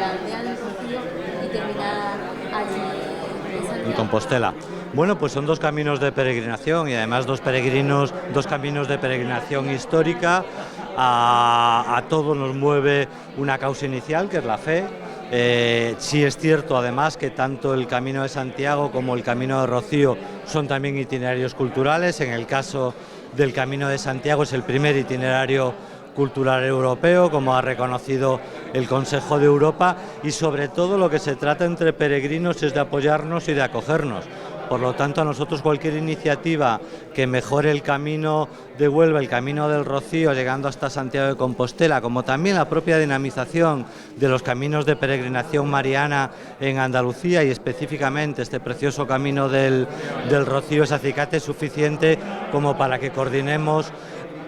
la aldea del Rocío y terminar allí en Santiago. En Compostela. Bueno, pues son dos caminos de peregrinación y además dos caminos de peregrinación histórica. A todos nos mueve una causa inicial, que es la fe. Sí es cierto además que tanto el Camino de Santiago como el Camino de Rocío son también itinerarios culturales. En el caso del Camino de Santiago es el primer itinerario cultural europeo, como ha reconocido el Consejo de Europa, y sobre todo lo que se trata entre peregrinos es de apoyarnos y de acogernos. Por lo tanto, a nosotros cualquier iniciativa que mejore el camino de Huelva, el camino del Rocío, llegando hasta Santiago de Compostela, como también la propia dinamización de los caminos de peregrinación mariana en Andalucía y específicamente este precioso camino del Rocío, es acicate suficiente como para que coordinemos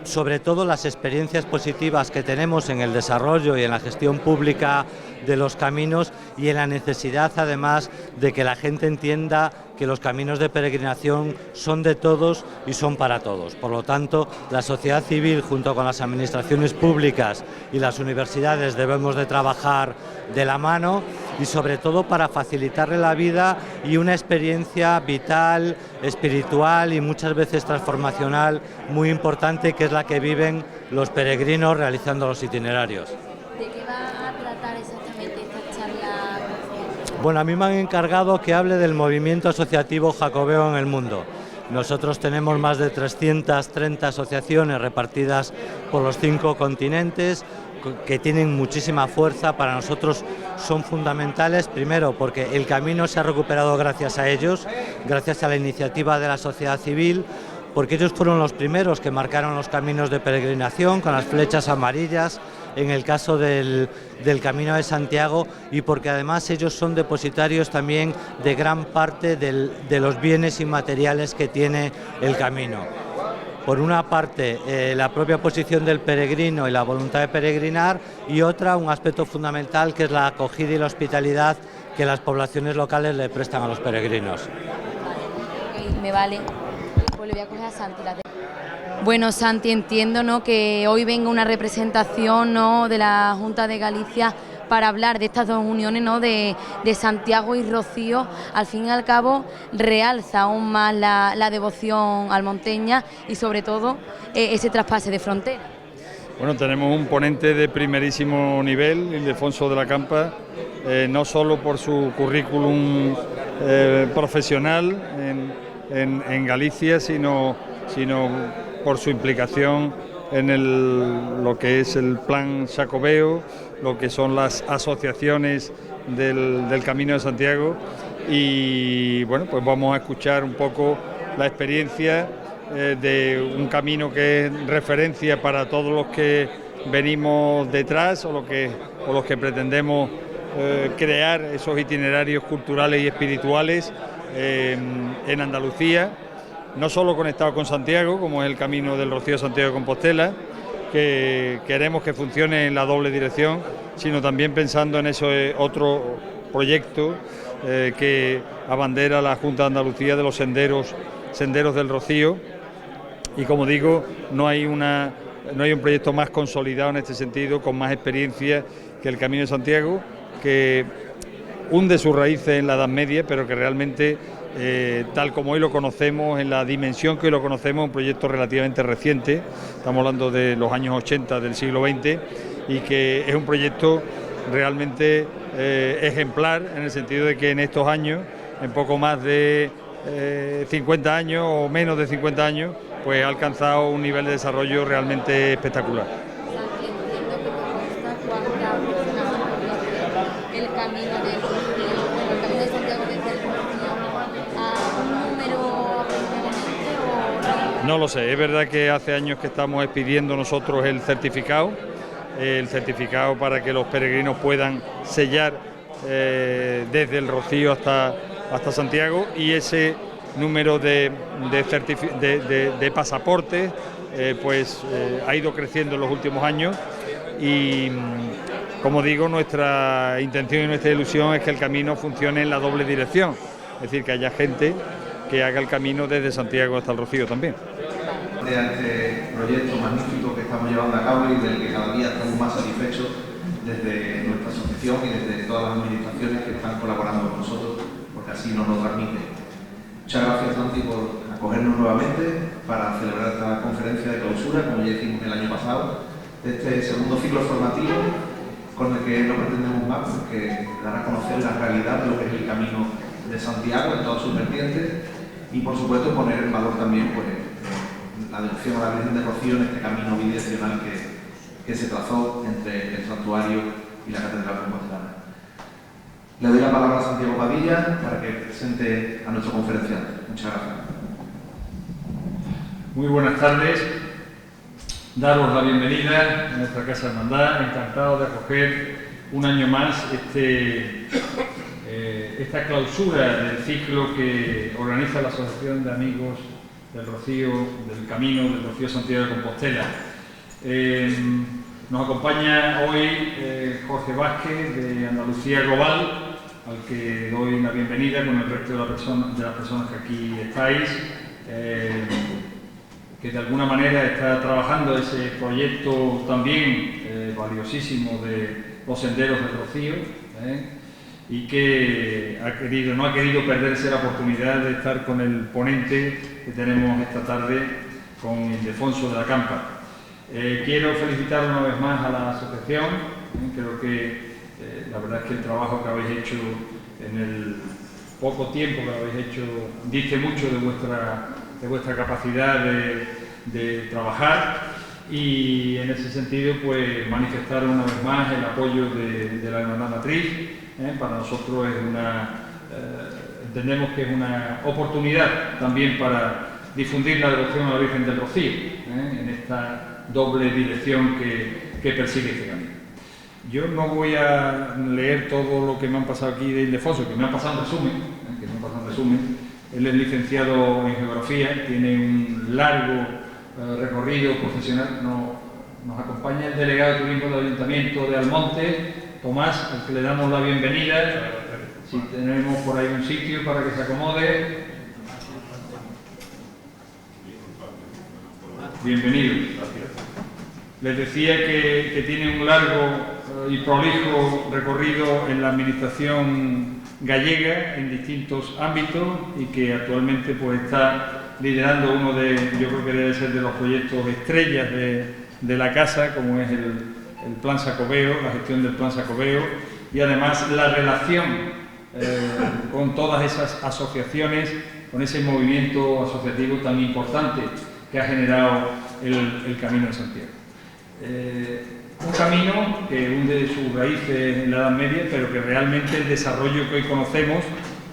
sobre todo las experiencias positivas que tenemos en el desarrollo y en la gestión pública de los caminos y en la necesidad además de que la gente entienda que los caminos de peregrinación son de todos y son para todos. Por lo tanto, la sociedad civil junto con las administraciones públicas y las universidades debemos de trabajar de la mano y sobre todo para facilitarle la vida y una experiencia vital, espiritual y muchas veces transformacional muy importante, que es la que viven los peregrinos realizando los itinerarios. ¿De qué va a tratar exactamente esta charla? Bueno, a mí me han encargado que hable del movimiento asociativo jacobeo en el mundo. Nosotros tenemos más de 330 asociaciones repartidas por los 5 continentes, que tienen muchísima fuerza. Para nosotros son fundamentales, primero porque el camino se ha recuperado gracias a ellos, gracias a la iniciativa de la sociedad civil, porque ellos fueron los primeros que marcaron los caminos de peregrinación con las flechas amarillas, en el caso del Camino de Santiago, y porque además ellos son depositarios también de gran parte de los bienes inmateriales que tiene el camino. Por una parte, la propia posición del peregrino y la voluntad de peregrinar, y otra, un aspecto fundamental, que es la acogida y la hospitalidad que las poblaciones locales le prestan a los peregrinos. Okay, me vale. Pues le voy a coger a Santi. Bueno, Santi, entiendo, ¿no?, que hoy venga una representación, ¿no?, de la Junta de Galicia para hablar de estas dos uniones, ¿no?, de Santiago y Rocío. Al fin y al cabo realza aún más la devoción almonteña y sobre todo ese traspase de frontera. Bueno, tenemos un ponente de primerísimo nivel, Ildefonso de la Campa, no solo por su currículum profesional en Galicia, sino por su implicación en lo que es el plan Xacobeo, lo que son las asociaciones del Camino de Santiago, y bueno, pues vamos a escuchar un poco la experiencia de un camino que es referencia para todos los que venimos detrás o los que pretendemos crear esos itinerarios culturales y espirituales en Andalucía, no solo conectado con Santiago, como es el Camino del Rocío Santiago de Compostela, que queremos que funcione en la doble dirección, sino también pensando en ese otro proyecto que abandera la Junta de Andalucía de los senderos del Rocío. Y como digo, no hay un proyecto más consolidado en este sentido, con más experiencia que el Camino de Santiago, que hunde sus raíces en la Edad Media, pero que realmente, tal como hoy lo conocemos, en la dimensión que hoy lo conocemos, es un proyecto relativamente reciente, estamos hablando de los años 80 del siglo XX, y que es un proyecto realmente ejemplar, en el sentido de que en estos años, en poco más de 50 años o menos de 50 años, pues ha alcanzado un nivel de desarrollo realmente espectacular. El camino de Santiago desde el Rocío a un número aproximadamente, No lo sé, es verdad que hace años que estamos pidiendo nosotros el certificado para que los peregrinos puedan sellar desde el Rocío hasta Santiago, y ese número de pasaportes ha ido creciendo en los últimos años, y como digo, nuestra intención y nuestra ilusión es que el camino funcione en la doble dirección, es decir, que haya gente que haga el camino desde Santiago hasta el Rocío también. De este proyecto magnífico que estamos llevando a cabo y del que cada día estamos más satisfechos desde nuestra asociación y desde todas las administraciones que están colaborando con nosotros, porque así nos lo transmiten. Muchas gracias, Santi, por acogernos nuevamente para celebrar esta conferencia de clausura, como ya hicimos el año pasado, de este segundo ciclo formativo, con el que no pretendemos más, porque dar a conocer la realidad de lo que es el Camino de Santiago en todas sus vertientes y, por supuesto, poner en valor también pues, la devoción a la Virgen de Rocío en este camino bidireccional que se trazó entre el santuario y la Catedral Compostelana. Le doy la palabra a Santiago Padilla para que presente a nuestro conferenciante. Muchas gracias. Muy buenas tardes. Daros la bienvenida a nuestra Casa Hermandad. Encantado de acoger un año más esta clausura del ciclo que organiza la Asociación de Amigos del Rocío, del Camino del Rocío Santiago de Compostela. Nos acompaña hoy Jorge Vázquez de Andalucía Global, al que doy la bienvenida con el resto de las personas que aquí estáis, que de alguna manera está trabajando ese proyecto también valiosísimo de los senderos del Rocío, y que no ha querido perderse la oportunidad de estar con el ponente que tenemos esta tarde, con Ildefonso de la Campa. Quiero felicitar una vez más a la asociación. Creo que la verdad es que el trabajo que habéis hecho en el poco tiempo que habéis hecho dice mucho de vuestra capacidad de trabajar, y en ese sentido pues manifestar una vez más el apoyo de la Hermandad Matriz. Para nosotros es entendemos que es una oportunidad también para difundir la devoción a la Virgen del Rocío, en esta doble dirección que persigue este camino. Yo no voy a leer todo lo que me han pasado aquí de Ildefonso, que me han pasado en resumen, Él es licenciado en Geografía, tiene un largo recorrido profesional. Nos acompaña el delegado de turismo del Ayuntamiento de Almonte, Tomás, al que le damos la bienvenida. Si tenemos por ahí un sitio para que se acomode. Bienvenido. Les decía que tiene un largo y prolijo recorrido en la administración gallega en distintos ámbitos, y que actualmente pues está liderando uno yo creo que debe ser de los proyectos estrellas de la casa, como es el Plan Xacobeo, la gestión del Plan Xacobeo, y además la relación con todas esas asociaciones, con ese movimiento asociativo tan importante que ha generado el Camino de Santiago. Un camino que hunde sus raíces en la Edad Media, pero que realmente el desarrollo que hoy conocemos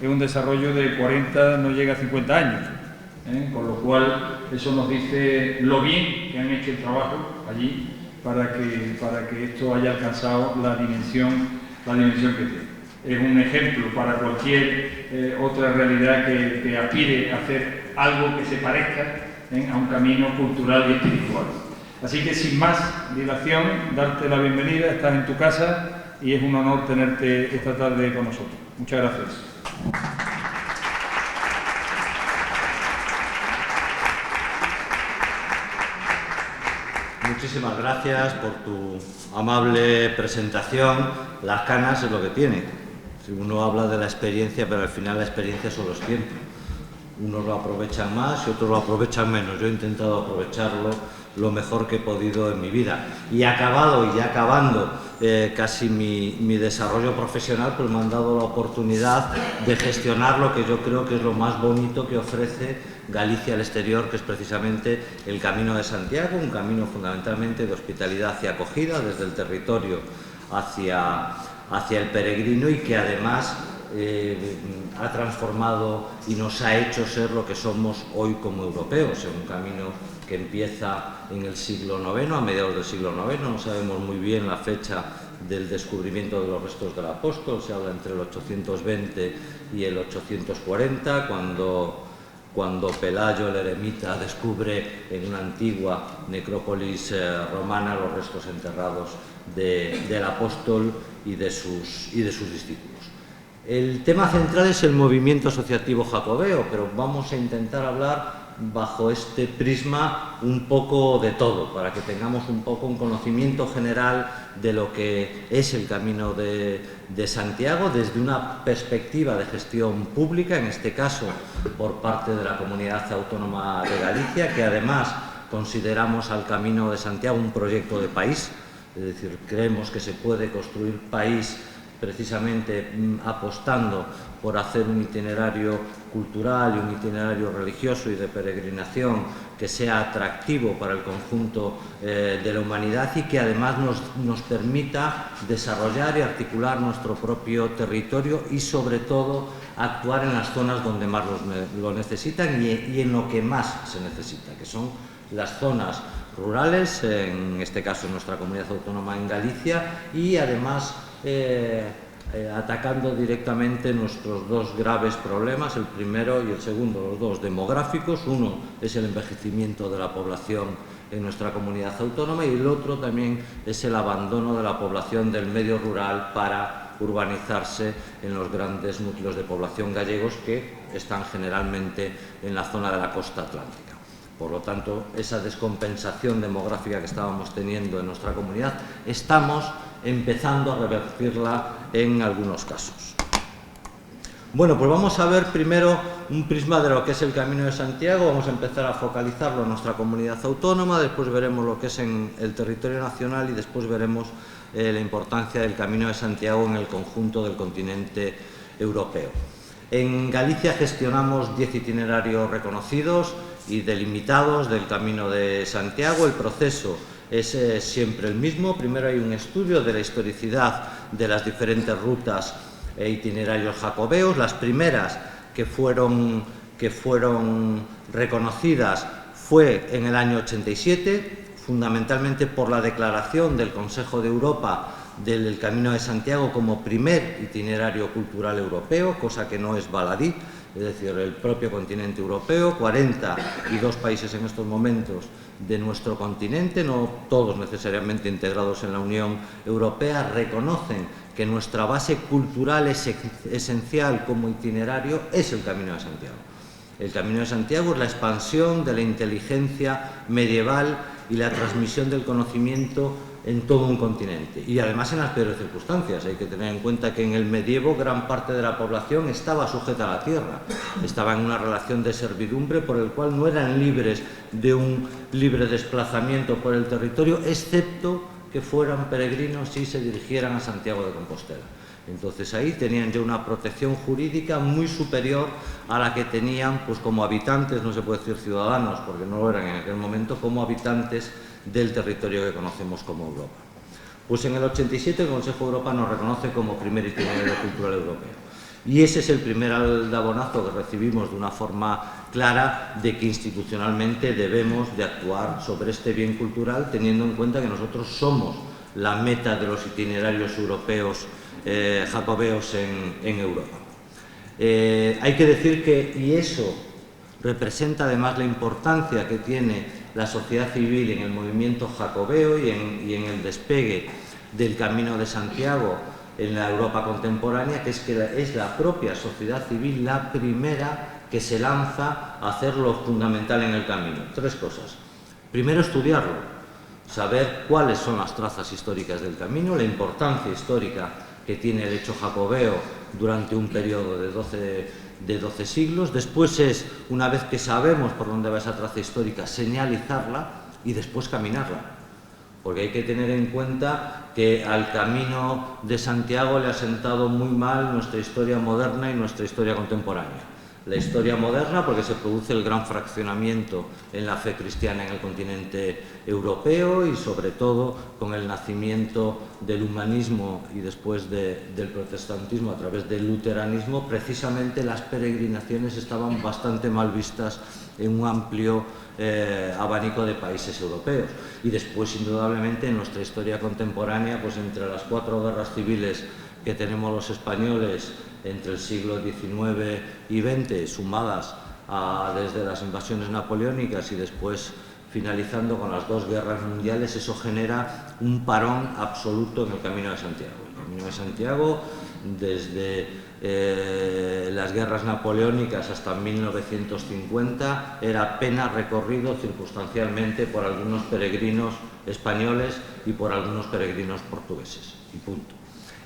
es un desarrollo de 40, no llega a 50 años, con lo cual eso nos dice lo bien que han hecho el trabajo allí para que esto haya alcanzado la dimensión que tiene. Es un ejemplo para cualquier otra realidad que aspire a hacer algo que se parezca a un camino cultural y espiritual. Así que sin más dilación, darte la bienvenida. Estás en tu casa y es un honor tenerte esta tarde con nosotros. Muchas gracias. Muchísimas gracias por tu amable presentación. Las canas es lo que tiene. Si uno habla de la experiencia, pero al final la experiencia son los tiempos. Unos lo aprovechan más y otros lo aprovechan menos. Yo he intentado aprovecharlo lo mejor que he podido en mi vida. Y acabando casi mi desarrollo profesional, pues me han dado la oportunidad de gestionar lo que yo creo que es lo más bonito que ofrece Galicia al exterior, que es precisamente el Camino de Santiago, un camino fundamentalmente de hospitalidad y acogida desde el territorio hacia el peregrino, y que además ha transformado y nos ha hecho ser lo que somos hoy como europeos. Es un camino que empieza en el siglo IX, a mediados del siglo IX, no sabemos muy bien la fecha del descubrimiento de los restos del apóstol, se habla entre el 820 y el 840, cuando Pelayo el eremita descubre en una antigua necrópolis romana los restos enterrados del apóstol y de sus discípulos. El tema central es el movimiento asociativo jacobeo, pero vamos a intentar hablar bajo este prisma un poco de todo, para que tengamos un poco un conocimiento general de lo que es el Camino de Santiago desde una perspectiva de gestión pública, en este caso por parte de la Comunidad Autónoma de Galicia, que además consideramos al Camino de Santiago un proyecto de país, es decir, creemos que se puede construir país precisamente apostando por hacer un itinerario cultural y un itinerario religioso y de peregrinación que sea atractivo para el conjunto de la humanidad y que además nos permita desarrollar y articular nuestro propio territorio y sobre todo actuar en las zonas donde más lo necesitan y en lo que más se necesita, que son las zonas rurales, en este caso en nuestra comunidad autónoma en Galicia, y además atacando directamente nuestros dos graves problemas, el primero y el segundo, los dos demográficos. Uno es el envejecimiento de la población en nuestra comunidad autónoma y el otro también es el abandono de la población del medio rural para urbanizarse en los grandes núcleos de población gallegos que están generalmente en la zona de la costa atlántica. Por lo tanto, esa descompensación demográfica que estábamos teniendo en nuestra comunidad, estamos empezando a revertirla en algunos casos. Bueno, pues vamos a ver primero un prisma de lo que es el Camino de Santiago. Vamos a empezar a focalizarlo en nuestra comunidad autónoma, después veremos lo que es en el territorio nacional y después veremos la importancia del Camino de Santiago en el conjunto del continente europeo. En Galicia gestionamos 10 itinerarios reconocidos y delimitados del Camino de Santiago. El proceso es siempre el mismo. Primero hay un estudio de la historicidad de las diferentes rutas e itinerarios jacobeos. Las primeras que fueron reconocidas fue en el año 87, fundamentalmente por la declaración del Consejo de Europa del Camino de Santiago como primer itinerario cultural europeo, cosa que no es baladí, es decir, el propio continente europeo, 42 países en estos momentos de nuestro continente, no todos necesariamente integrados en la Unión Europea, reconocen que nuestra base cultural esencial como itinerario es el Camino de Santiago. El Camino de Santiago es la expansión de la inteligencia medieval y la transmisión del conocimiento en todo un continente y además en las peores circunstancias. Hay que tener en cuenta que en el medievo gran parte de la población estaba sujeta a la tierra, estaba en una relación de servidumbre por el cual no eran libres de un libre desplazamiento por el territorio, excepto que fueran peregrinos y se dirigieran a Santiago de Compostela. Entonces ahí tenían ya una protección jurídica muy superior a la que tenían pues como habitantes, no se puede decir ciudadanos porque no lo eran en aquel momento, como habitantes del territorio que conocemos como Europa. Pues en el 87 el Consejo de Europa nos reconoce como primer itinerario cultural europeo. Y ese es el primer aldabonazo que recibimos de una forma clara de que institucionalmente debemos de actuar sobre este bien cultural, teniendo en cuenta que nosotros somos la meta de los itinerarios europeos jacobeos en Europa. Hay que decir que, y eso representa además la importancia que tiene la sociedad civil en el movimiento jacobeo y en el despegue del Camino de Santiago en la Europa contemporánea, que es la propia sociedad civil la primera que se lanza a hacer lo fundamental en el camino. Tres cosas. Primero, estudiarlo, saber cuáles son las trazas históricas del camino, la importancia histórica que tiene el hecho jacobeo durante un periodo de 12 siglos. Después es, una vez que sabemos por dónde va esa traza histórica, señalizarla y después caminarla. Porque hay que tener en cuenta que al Camino de Santiago le ha sentado muy mal nuestra historia moderna y nuestra historia contemporánea. La historia moderna porque se produce el gran fraccionamiento en la fe cristiana en el continente europeo y sobre todo con el nacimiento del humanismo y después del protestantismo a través del luteranismo. Precisamente las peregrinaciones estaban bastante mal vistas en un amplio abanico de países europeos. Y después, indudablemente, en nuestra historia contemporánea, pues entre las 4 guerras civiles que tenemos los españoles entre el siglo XIX y XX, sumadas desde las invasiones napoleónicas y después finalizando con las 2 guerras mundiales, eso genera un parón absoluto en el Camino de Santiago. Camino de Santiago, desde las guerras napoleónicas hasta 1950, era apenas recorrido circunstancialmente por algunos peregrinos españoles y por algunos peregrinos portugueses, y punto.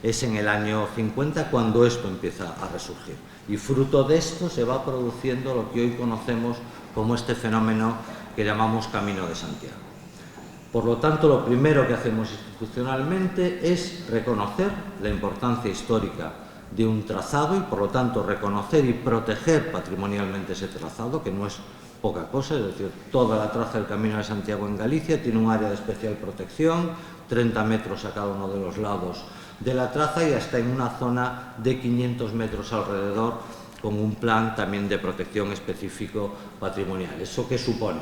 Es en el año 50 cuando esto empieza a resurgir, y fruto de esto se va produciendo lo que hoy conocemos como este fenómeno que llamamos Camino de Santiago. Por lo tanto, lo primero que hacemos institucionalmente es reconocer la importancia histórica de un trazado y, por lo tanto, reconocer y proteger patrimonialmente ese trazado, que no es poca cosa. Es decir, toda la traza del Camino de Santiago en Galicia tiene un área de especial protección, 30 metros a cada uno de los lados de la traza y hasta en una zona de 500 metros alrededor, con un plan también de protección específico patrimonial. ¿Eso qué supone?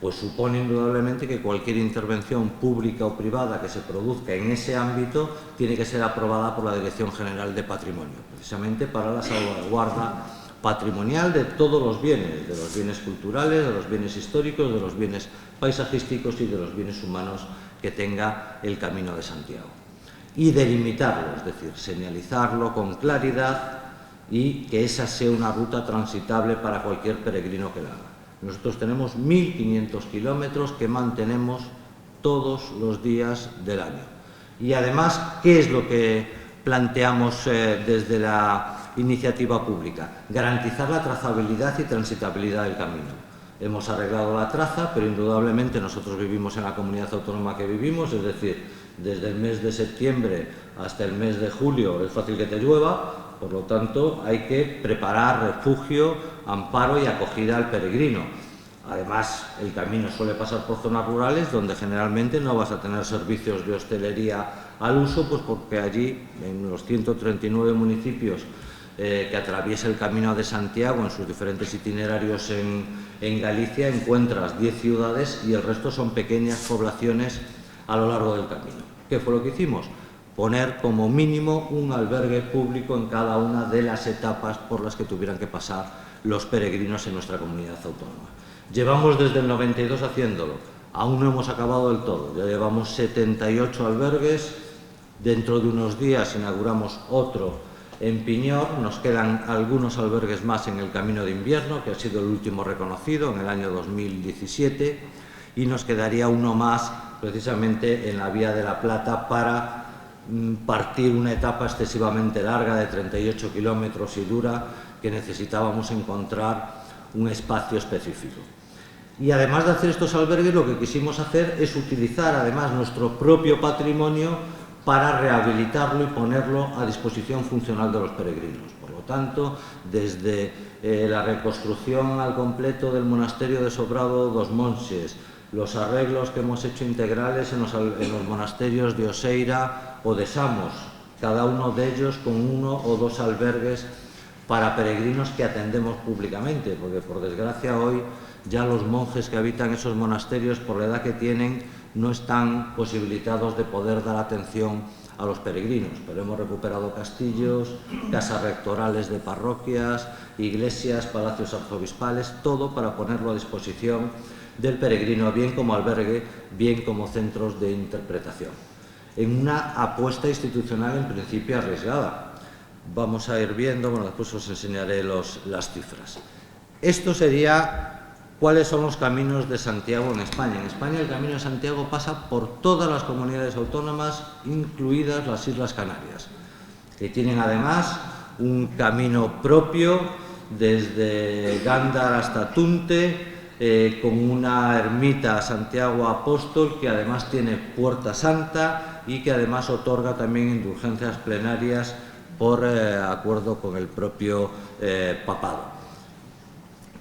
Pues supone indudablemente que cualquier intervención pública o privada que se produzca en ese ámbito tiene que ser aprobada por la Dirección General de Patrimonio, precisamente para la salvaguarda patrimonial de todos los bienes, de los bienes culturales, de los bienes históricos, de los bienes paisajísticos y de los bienes humanos que tenga el Camino de Santiago. Y delimitarlo, es decir, señalizarlo con claridad y que esa sea una ruta transitable para cualquier peregrino que la haga. Nosotros tenemos 1.500 kilómetros que mantenemos todos los días del año. Y además, ¿qué es lo que planteamos desde la iniciativa pública? Garantizar la trazabilidad y transitabilidad del camino. Hemos arreglado la traza, pero indudablemente nosotros vivimos en la comunidad autónoma que vivimos, es decir, desde el mes de septiembre hasta el mes de julio es fácil que te llueva. Por lo tanto, hay que preparar refugio, amparo y acogida al peregrino. Además, el camino suele pasar por zonas rurales donde generalmente no vas a tener servicios de hostelería al uso, pues porque allí, en los 139 municipios que atraviesa el Camino de Santiago en sus diferentes itinerarios en Galicia, encuentras 10 ciudades y el resto son pequeñas poblaciones a lo largo del camino. ¿Qué fue lo que hicimos? Poner como mínimo un albergue público en cada una de las etapas por las que tuvieran que pasar los peregrinos en nuestra comunidad autónoma. Llevamos desde el 92 haciéndolo, aún no hemos acabado del todo, ya llevamos 78 albergues, dentro de unos días inauguramos otro en Piñor, nos quedan algunos albergues más en el Camino de Invierno, que ha sido el último reconocido en el año 2017, y nos quedaría uno más precisamente en la Vía de la Plata para partir una etapa excesivamente larga de 38 kilómetros y dura, que necesitábamos encontrar un espacio específico. Y además de hacer estos albergues, lo que quisimos hacer es utilizar además nuestro propio patrimonio para rehabilitarlo y ponerlo a disposición funcional de los peregrinos. Por lo tanto, desde la reconstrucción al completo del monasterio de Sobrado dos Monses, los arreglos que hemos hecho integrales en los monasterios de Oseira o de Samos, cada uno de ellos con 1 o 2 albergues para peregrinos que atendemos públicamente, porque por desgracia hoy ya los monjes que habitan esos monasterios, por la edad que tienen, no están posibilitados de poder dar atención a los peregrinos, pero hemos recuperado castillos, casas rectorales de parroquias, iglesias, palacios arzobispales, todo para ponerlo a disposición del peregrino, bien como albergue, bien como centros de interpretación. En una apuesta institucional en principio arriesgada. Vamos a ir viendo, bueno, después os enseñaré las cifras. Esto sería cuáles son los caminos de Santiago en España. En España el Camino de Santiago pasa por todas las comunidades autónomas, incluidas las Islas Canarias, que tienen además un camino propio desde Gándar hasta Tunte, con una ermita Santiago Apóstol que además tiene Puerta Santa y que además otorga también indulgencias plenarias por acuerdo con el propio papado.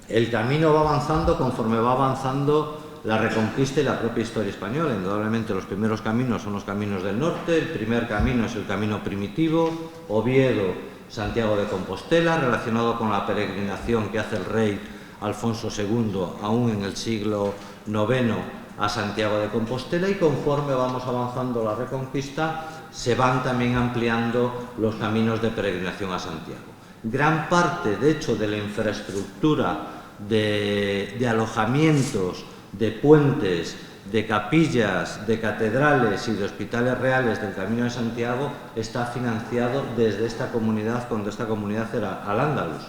El camino va avanzando conforme va avanzando la Reconquista y la propia historia española. Indudablemente los primeros caminos son los caminos del norte, el primer camino es el camino primitivo, Oviedo, Santiago de Compostela, relacionado con la peregrinación que hace el rey Alfonso II, aún en el siglo IX, a Santiago de Compostela, y conforme vamos avanzando la Reconquista, se van también ampliando los caminos de peregrinación a Santiago. Gran parte, de hecho, de la infraestructura de alojamientos, de puentes, de capillas, de catedrales y de hospitales reales del Camino de Santiago está financiado desde esta comunidad, cuando esta comunidad era Al-Ándalus,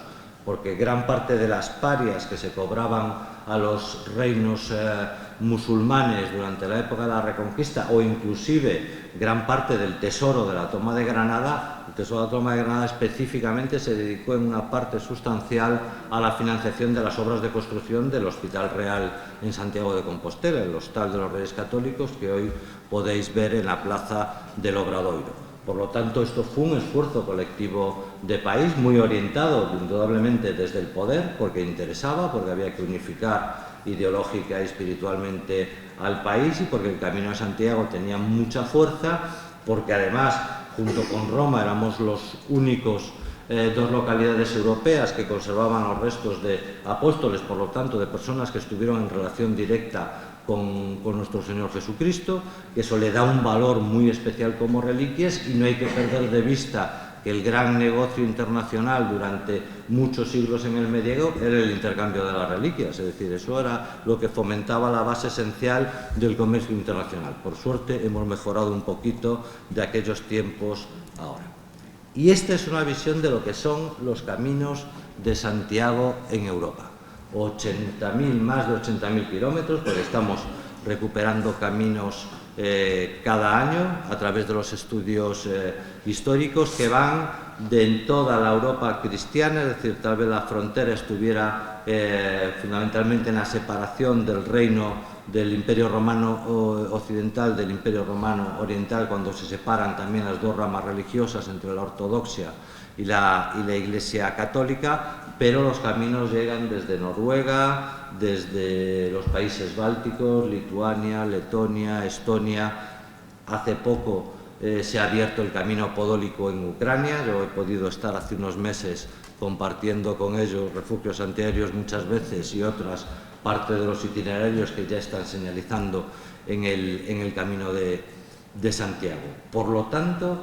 porque gran parte de las parias que se cobraban a los reinos musulmanes durante la época de la Reconquista, o inclusive gran parte del tesoro de la toma de Granada, el tesoro de la toma de Granada específicamente se dedicó en una parte sustancial a la financiación de las obras de construcción del Hospital Real en Santiago de Compostela, el Hostal de los Reyes Católicos, que hoy podéis ver en la plaza del Obradoiro. Por lo tanto, esto fue un esfuerzo colectivo de país, muy orientado indudablemente desde el poder, porque interesaba, porque había que unificar ideológica y espiritualmente al país, y porque el Camino de Santiago tenía mucha fuerza, porque además, junto con Roma, éramos los únicos dos localidades europeas que conservaban los restos de apóstoles, por lo tanto, de personas que estuvieron en relación directa con nuestro Señor Jesucristo, que eso le da un valor muy especial como reliquias, y no hay que perder de vista que el gran negocio internacional durante muchos siglos en el medievo era el intercambio de las reliquias, es decir, eso era lo que fomentaba la base esencial del comercio internacional. Por suerte hemos mejorado un poquito de aquellos tiempos ahora. Y esta es una visión de lo que son los caminos de Santiago en Europa. 80.000, más de 80.000 kilómetros, porque estamos recuperando caminos cada año a través de los estudios históricos que van de toda la Europa cristiana, es decir, tal vez la frontera estuviera fundamentalmente en la separación del reino del Imperio Romano Occidental del Imperio Romano Oriental, cuando se separan también las dos ramas religiosas entre la ortodoxia y la Iglesia Católica, pero los caminos llegan desde Noruega, desde los países bálticos, Lituania, Letonia, Estonia. Hace poco se ha abierto el camino apodólico en Ucrania. Yo he podido estar hace unos meses compartiendo con ellos refugios antiaéreos muchas veces, y otras parte de los itinerarios que ya están señalizando en el Camino de Santiago. Por lo tanto,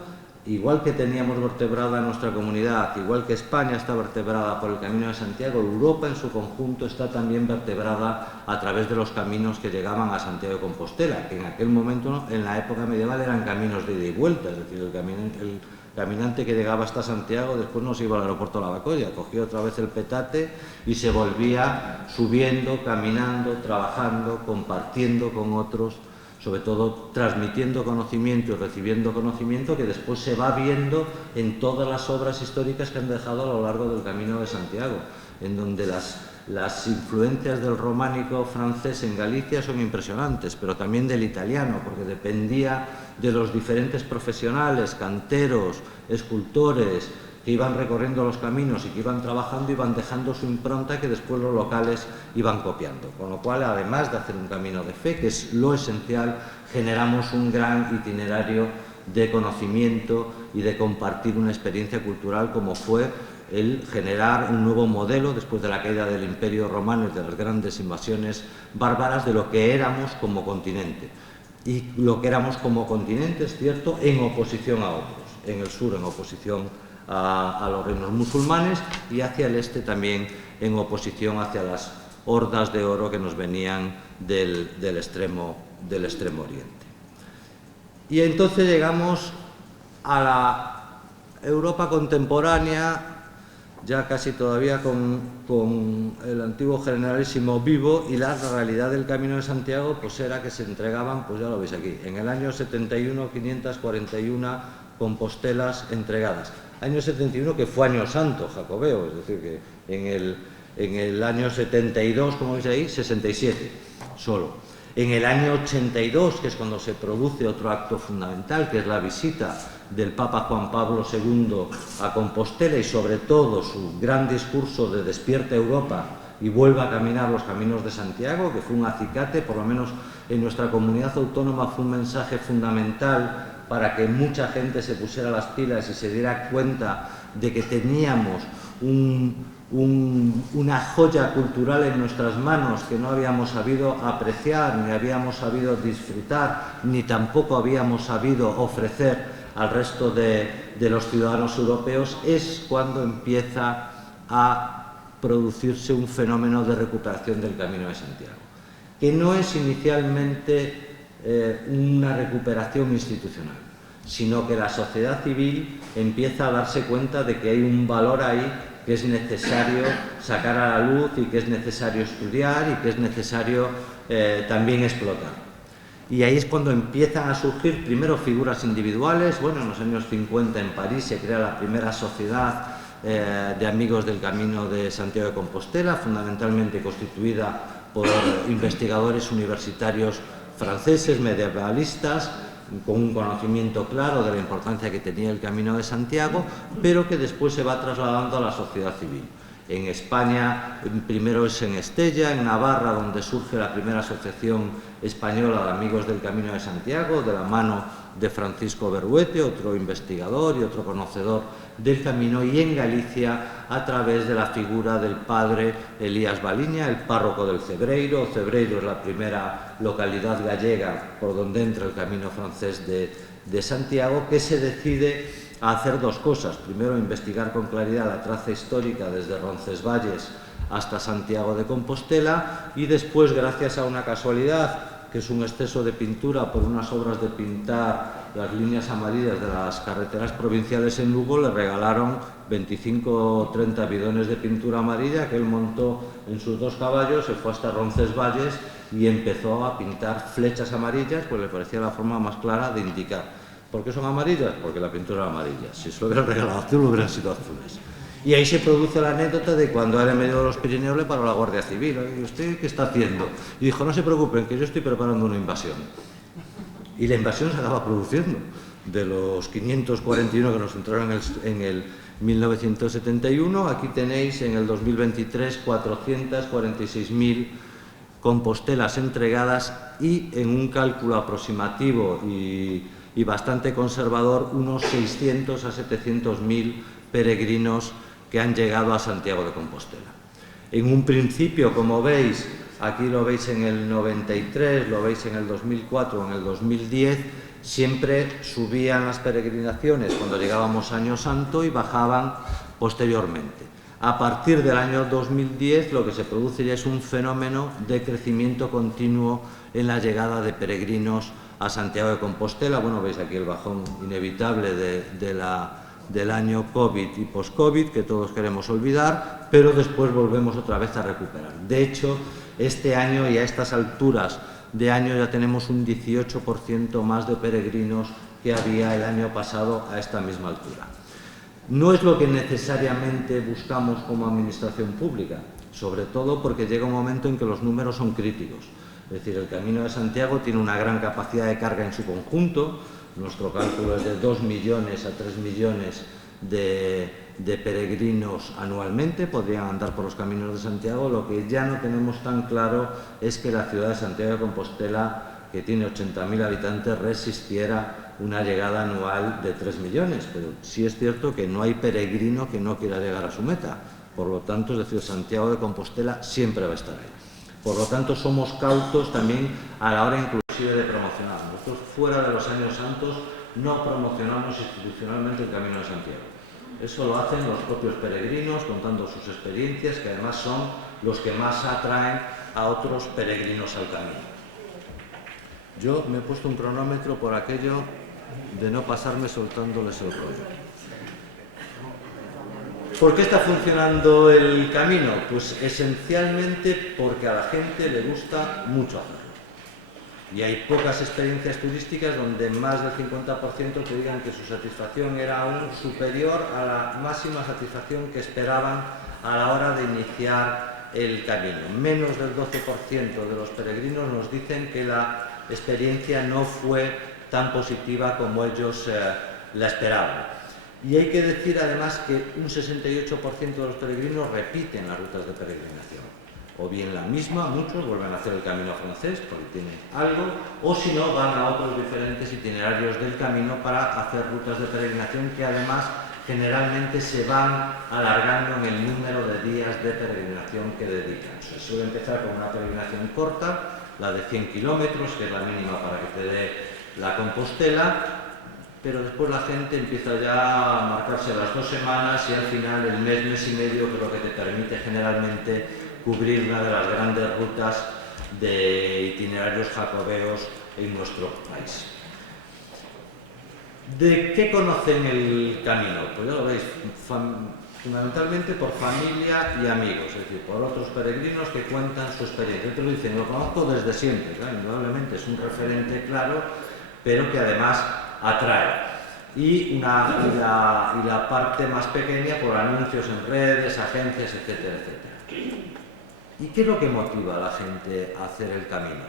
igual que teníamos vertebrada nuestra comunidad, igual que España está vertebrada por el Camino de Santiago, Europa en su conjunto está también vertebrada a través de los caminos que llegaban a Santiago de Compostela, que en aquel momento, en la época medieval, eran caminos de ida y vuelta, es decir, el caminante que llegaba hasta Santiago después no se iba al aeropuerto de Lavacolla, cogía otra vez el petate y se volvía subiendo, caminando, trabajando, compartiendo con otros, sobre todo transmitiendo conocimiento y recibiendo conocimiento, que después se va viendo en todas las obras históricas que han dejado a lo largo del Camino de Santiago, en donde las influencias del románico francés en Galicia son impresionantes, pero también del italiano, porque dependía de los diferentes profesionales, canteros, escultores, que iban recorriendo los caminos y que iban trabajando, iban dejando su impronta que después los locales iban copiando. Con lo cual, además de hacer un camino de fe, que es lo esencial, generamos un gran itinerario de conocimiento y de compartir una experiencia cultural, como fue el generar un nuevo modelo después de la caída del Imperio Romano y de las grandes invasiones bárbaras de lo que éramos como continente. Y lo que éramos como continente, es cierto, en oposición a otros. En el sur, en oposición a los reinos musulmanes, y hacia el este también en oposición hacia las hordas de oro que nos venían del extremo oriente. Y entonces llegamos a la Europa contemporánea, ya casi todavía con el antiguo generalísimo vivo, y la realidad del Camino de Santiago pues era que se entregaban, pues ya lo veis aquí, en el año 71, 541 compostelas entregadas. Año 71 que fue año santo jacobeo, es decir, que en el año 72, como veis ahí, 67 solo. En el año 82, que es cuando se produce otro acto fundamental, que es la visita del Papa Juan Pablo II a Compostela, y sobre todo su gran discurso de Despierta Europa y vuelva a caminar los caminos de Santiago, que fue un acicate, por lo menos en nuestra comunidad autónoma fue un mensaje fundamental para que mucha gente se pusiera las pilas y se diera cuenta de que teníamos una joya cultural en nuestras manos que no habíamos sabido apreciar, ni habíamos sabido disfrutar, ni tampoco habíamos sabido ofrecer al resto de los ciudadanos europeos. Es cuando empieza a producirse un fenómeno de recuperación del Camino de Santiago, que no es inicialmente una recuperación institucional, sino que la sociedad civil empieza a darse cuenta de que hay un valor ahí que es necesario sacar a la luz y que es necesario estudiar y que es necesario también explotar. Y ahí es cuando empiezan a surgir primero figuras individuales. Bueno, en los años 50 en París se crea la primera sociedad de amigos del Camino de Santiago de Compostela, fundamentalmente constituida por investigadores universitarios franceses, medievalistas, con un conocimiento claro de la importancia que tenía el Camino de Santiago, pero que después se va trasladando a la sociedad civil. En España, primero es en Estella, en Navarra, donde surge la primera asociación española de amigos del Camino de Santiago, de la mano de Francisco Berruete, otro investigador y otro conocedor del camino, y en Galicia a través de la figura del padre Elías Baliña, el párroco del Cebreiro. Cebreiro es la primera localidad gallega por donde entra el camino francés de Santiago, que se decide a hacer dos cosas. Primero, investigar con claridad la traza histórica desde Roncesvalles hasta Santiago de Compostela, y después, gracias a una casualidad, que es un exceso de pintura por unas obras de pintar las líneas amarillas de las carreteras provinciales en Lugo, le regalaron 25 o 30 bidones de pintura amarilla que él montó en sus 2 caballos, se fue hasta Roncesvalles y empezó a pintar flechas amarillas, pues le parecía la forma más clara de indicar. ¿Por qué son amarillas? Porque la pintura era amarilla. Si se lo hubieran regalado azul, hubieran sido azules. Y ahí se produce la anécdota de cuando él en medio de los Pirineos le paró la Guardia Civil. ¿Y usted qué está haciendo? Y dijo, no se preocupen, que yo estoy preparando una invasión. Y la invasión se acaba produciendo. De los 541 que nos entraron en el 1971, aquí tenéis en el 2023 446.000 compostelas entregadas, y en un cálculo aproximativo y bastante conservador, unos 600 a 700.000 peregrinos que han llegado a Santiago de Compostela. En un principio, como veis, aquí lo veis en el 93, lo veis en el 2004, en el 2010, siempre subían las peregrinaciones cuando llegábamos a Año Santo y bajaban posteriormente. A partir del año 2010 lo que se produce ya es un fenómeno de crecimiento continuo en la llegada de peregrinos a Santiago de Compostela. Bueno, veis aquí el bajón inevitable del año COVID y post-COVID, que todos queremos olvidar, pero después volvemos otra vez a recuperar. De hecho, este año y a estas alturas de año ya tenemos un 18% más de peregrinos que había el año pasado a esta misma altura. No es lo que necesariamente buscamos como administración pública, sobre todo porque llega un momento en que los números son críticos. Es decir, el Camino de Santiago tiene una gran capacidad de carga en su conjunto. Nuestro cálculo es de 2 millones a 3 millones de peregrinos anualmente, podrían andar por los caminos de Santiago. Lo que ya no tenemos tan claro es que la ciudad de Santiago de Compostela, que tiene 80.000 habitantes, resistiera una llegada anual de 3 millones. Pero sí es cierto que no hay peregrino que no quiera llegar a su meta. Por lo tanto, es decir, Santiago de Compostela siempre va a estar ahí. Por lo tanto, somos cautos también a la hora inclusive de promocionar. Nosotros, fuera de los años santos, no promocionamos institucionalmente el Camino de Santiago. Eso lo hacen los propios peregrinos, contando sus experiencias, que además son los que más atraen a otros peregrinos al camino. Yo me he puesto un cronómetro por aquello de no pasarme soltándoles el rollo. ¿Por qué está funcionando el camino? Pues esencialmente porque a la gente le gusta mucho hacerlo. Y hay pocas experiencias turísticas donde más del 50% te digan que su satisfacción era aún superior a la máxima satisfacción que esperaban a la hora de iniciar el camino. Menos del 12% de los peregrinos nos dicen que la experiencia no fue tan positiva como ellos la esperaban. Y hay que decir además que un 68% de los peregrinos repiten las rutas de peregrinación. O bien la misma, muchos vuelven a hacer el camino francés porque tienen algo, o si no van a otros diferentes itinerarios del camino para hacer rutas de peregrinación que además generalmente se van alargando en el número de días de peregrinación que dedican. Se suele empezar con una peregrinación corta, la de 100 kilómetros, que es la mínima para que te dé la Compostela, pero después la gente empieza ya a marcarse las 2 semanas y al final el mes, mes y medio, que es lo que te permite generalmente cubrir una de las grandes rutas de itinerarios jacobeos en nuestro país. ¿De qué conocen el camino? Pues ya lo veis, fundamentalmente por familia y amigos, es decir, por otros peregrinos que cuentan su experiencia. Otros dicen, lo conozco desde siempre, claro, indudablemente es un referente claro, pero que además atrae. Y la parte más pequeña por anuncios en redes, agencias, etcétera, etcétera. ¿Y qué es lo que motiva a la gente a hacer el camino?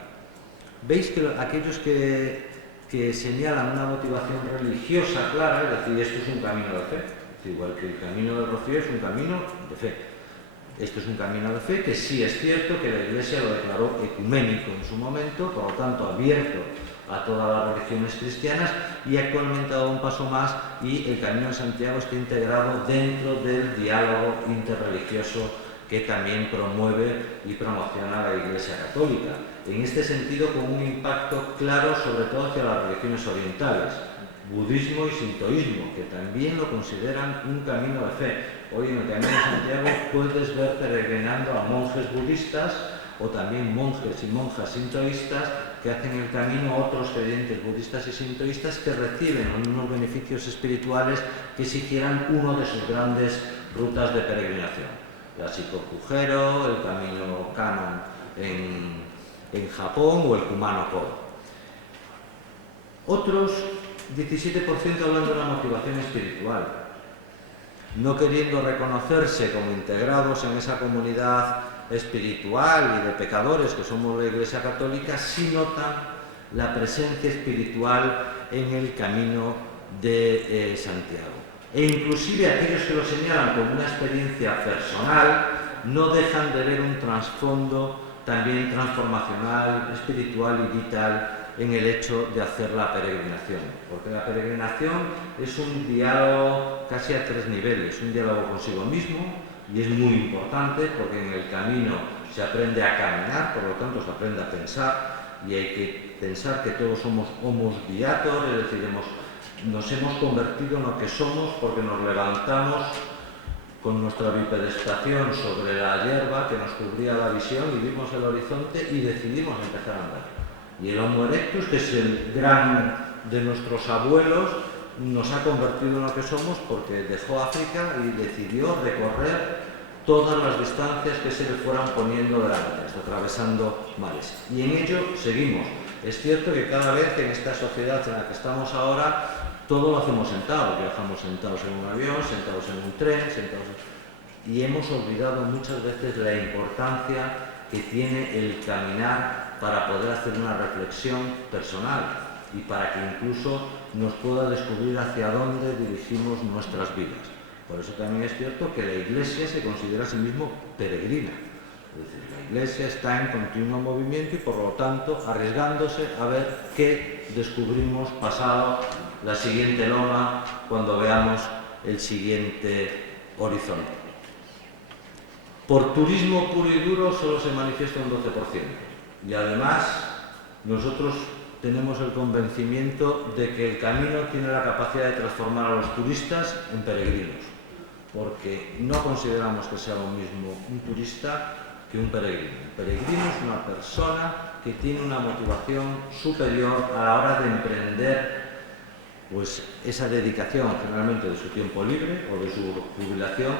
¿Veis que aquellos que señalan una motivación religiosa clara, es decir, esto es un camino de fe, igual que el camino del Rocío es un camino de fe? Esto es un camino de fe que sí es cierto que la Iglesia lo declaró ecuménico en su momento, por lo tanto abierto a todas las religiones cristianas, y actualmente ha dado un paso más y el Camino de Santiago está integrado dentro del diálogo interreligioso que también promueve y promociona la Iglesia Católica. En este sentido, con un impacto claro sobre todo hacia las religiones orientales, budismo y sintoísmo, que también lo consideran un camino de fe. Hoy en el Camino de Santiago puedes ver peregrinando a monjes budistas o también monjes y monjas sintoístas que hacen el camino, otros creyentes budistas y sintoístas que reciben unos beneficios espirituales que si hicieran uno de sus grandes rutas de peregrinación. La Shikoku-jero, el camino Kanon en Japón o el Kumano-Kodo. Otros 17% hablan de una motivación espiritual, no queriendo reconocerse como integrados en esa comunidad espiritual y de pecadores que somos la Iglesia Católica, sí notan la presencia espiritual en el Camino de Santiago. E inclusive aquellos que lo señalan como una experiencia personal no dejan de ver un trasfondo también transformacional, espiritual y vital en el hecho de hacer la peregrinación, porque la peregrinación es un diálogo casi a tres niveles, un diálogo consigo mismo, y es muy importante porque en el camino se aprende a caminar, por lo tanto se aprende a pensar, y hay que pensar que todos somos homos viator, es decir, nos hemos convertido en lo que somos porque nos levantamos con nuestra bipedestación sobre la hierba que nos cubría la visión y vimos el horizonte y decidimos empezar a andar. Y el Homo erectus, que es el gran de nuestros abuelos, nos ha convertido en lo que somos porque dejó África y decidió recorrer todas las distancias que se le fueran poniendo delante, hasta atravesando mares. Y en ello seguimos. Es cierto que cada vez que en esta sociedad en la que estamos ahora, todo lo hacemos sentados. Viajamos sentados en un avión, sentados en un tren, y hemos olvidado muchas veces la importancia que tiene el caminar para poder hacer una reflexión personal y para que incluso nos pueda descubrir hacia dónde dirigimos nuestras vidas. Por eso también es cierto que la Iglesia se considera a sí mismo peregrina. Es decir, la Iglesia está en continuo movimiento y por lo tanto arriesgándose a ver qué descubrimos pasado la siguiente loma cuando veamos el siguiente horizonte. Por turismo puro y duro solo se manifiesta un 12%. Y además nosotros tenemos el convencimiento de que el camino tiene la capacidad de transformar a los turistas en peregrinos, porque no consideramos que sea lo mismo un turista que un peregrino. Un peregrino es una persona que tiene una motivación superior a la hora de emprender pues, esa dedicación generalmente de su tiempo libre o de su jubilación,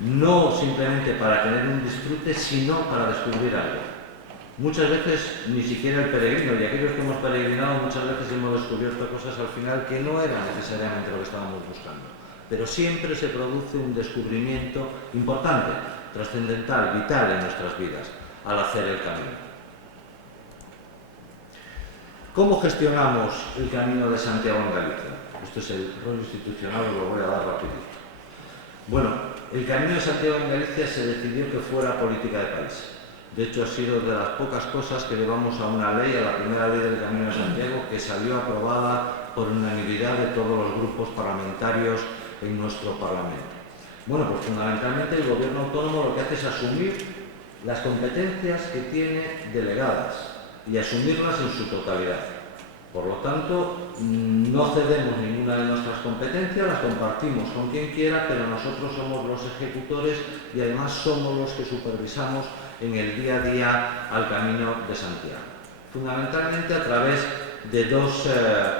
no simplemente para tener un disfrute, sino para descubrir algo. Muchas veces ni siquiera el peregrino, y aquellos que hemos peregrinado muchas veces hemos descubierto cosas al final que no eran necesariamente lo que estábamos buscando. Pero siempre se produce un descubrimiento importante, trascendental, vital en nuestras vidas al hacer el camino. ¿Cómo gestionamos el Camino de Santiago en Galicia? Esto es el rol institucional, os lo voy a dar rapidito. Bueno, el Camino de Santiago en Galicia se decidió que fuera política de país. De hecho, ha sido de las pocas cosas que llevamos a una ley, a la primera ley del Camino de Santiago, que salió aprobada por unanimidad de todos los grupos parlamentarios en nuestro Parlamento. Bueno, pues fundamentalmente el Gobierno autónomo lo que hace es asumir las competencias que tiene delegadas y asumirlas en su totalidad. Por lo tanto, no cedemos ninguna de nuestras competencias, las compartimos con quien quiera, pero nosotros somos los ejecutores y además somos los que supervisamos en el día a día al Camino de Santiago. Fundamentalmente a través de dos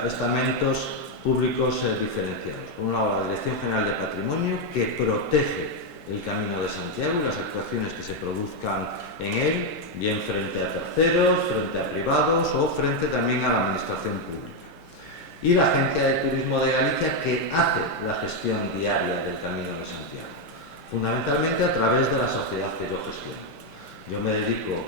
estamentos públicos diferenciados. Por un lado, la Dirección General de Patrimonio, que protege el Camino de Santiago y las actuaciones que se produzcan en él, bien frente a terceros, frente a privados o frente también a la Administración Pública. Y la Agencia de Turismo de Galicia, que hace la gestión diaria del Camino de Santiago, fundamentalmente a través de la sociedad que yo gestiono. Yo me dedico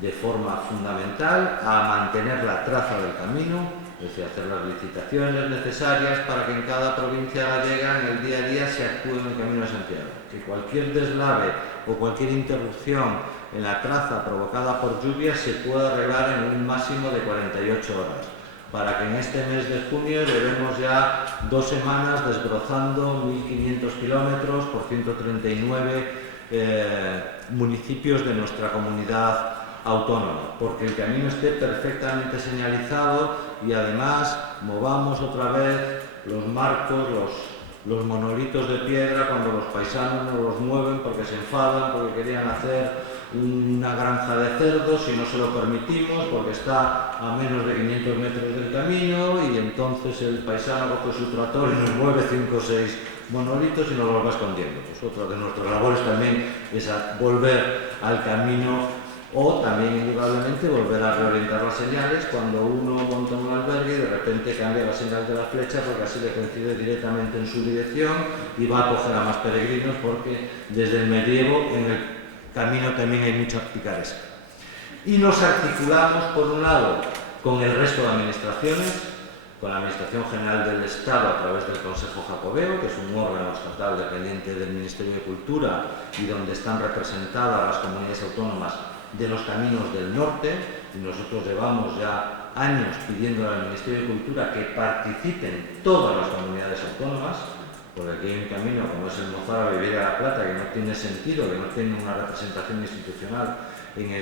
de forma fundamental a mantener la traza del camino, es decir, hacer las licitaciones necesarias para que en cada provincia gallega, en el día a día, se actúe en el Camino de Santiago. Que cualquier deslave o cualquier interrupción en la traza provocada por lluvia se pueda arreglar en un máximo de 48 horas. Para que en este mes de junio llevemos ya 2 semanas desbrozando 1.500 kilómetros por 139 municipios de nuestra comunidad autónoma, porque el camino esté perfectamente señalizado y además movamos otra vez los marcos, los monolitos de piedra cuando los paisanos no los mueven porque se enfadan, porque querían hacer una granja de cerdos y no se lo permitimos porque está a menos de 500 metros del camino y entonces el paisano coge su tractor y nos mueve 5 o 6 monolitos y nos los va escondiendo. Pues otra de nuestras labores también es volver al camino o también indudablemente volver a reorientar las señales cuando uno monta un albergue y de repente cambia la señal de la flecha porque así le coincide directamente en su dirección y va a coger a más peregrinos porque desde el medievo en el camino también hay mucha picaresca. Y nos articulamos por un lado con el resto de administraciones, con la Administración General del Estado a través del Consejo Jacobeo, que es un órgano estatal dependiente del Ministerio de Cultura y donde están representadas las comunidades autónomas de los caminos del norte, y nosotros llevamos ya años pidiendo al Ministerio de Cultura que participen todas las comunidades autónomas, porque aquí hay un camino como es el Mozárabe y Villa de la Plata que no tiene sentido, que no tenga una representación institucional en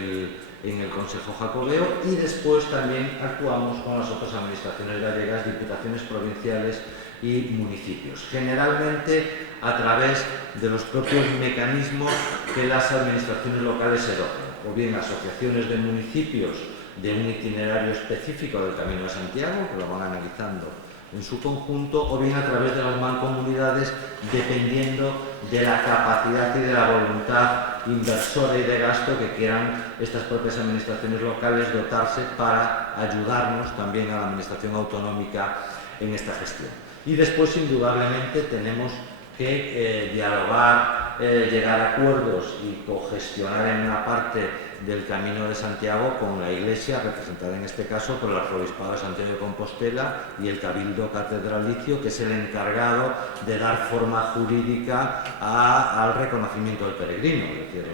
el Consejo Jacobeo, y después también actuamos con las otras administraciones gallegas, diputaciones provinciales y municipios, generalmente a través de los propios mecanismos que las administraciones locales erogen, o bien asociaciones de municipios de un itinerario específico del Camino de Santiago, que lo van analizando en su conjunto, o bien a través de las mancomunidades, dependiendo de la capacidad y de la voluntad inversora y de gasto que quieran estas propias administraciones locales dotarse para ayudarnos también a la administración autonómica en esta gestión. Y después, indudablemente, tenemos que dialogar, llegar a acuerdos y cogestionar en una parte del Camino de Santiago con la Iglesia, representada en este caso por el Arzobispado de Santiago de Compostela y el Cabildo Catedralicio, que es el encargado de dar forma jurídica al reconocimiento del peregrino. Es decir,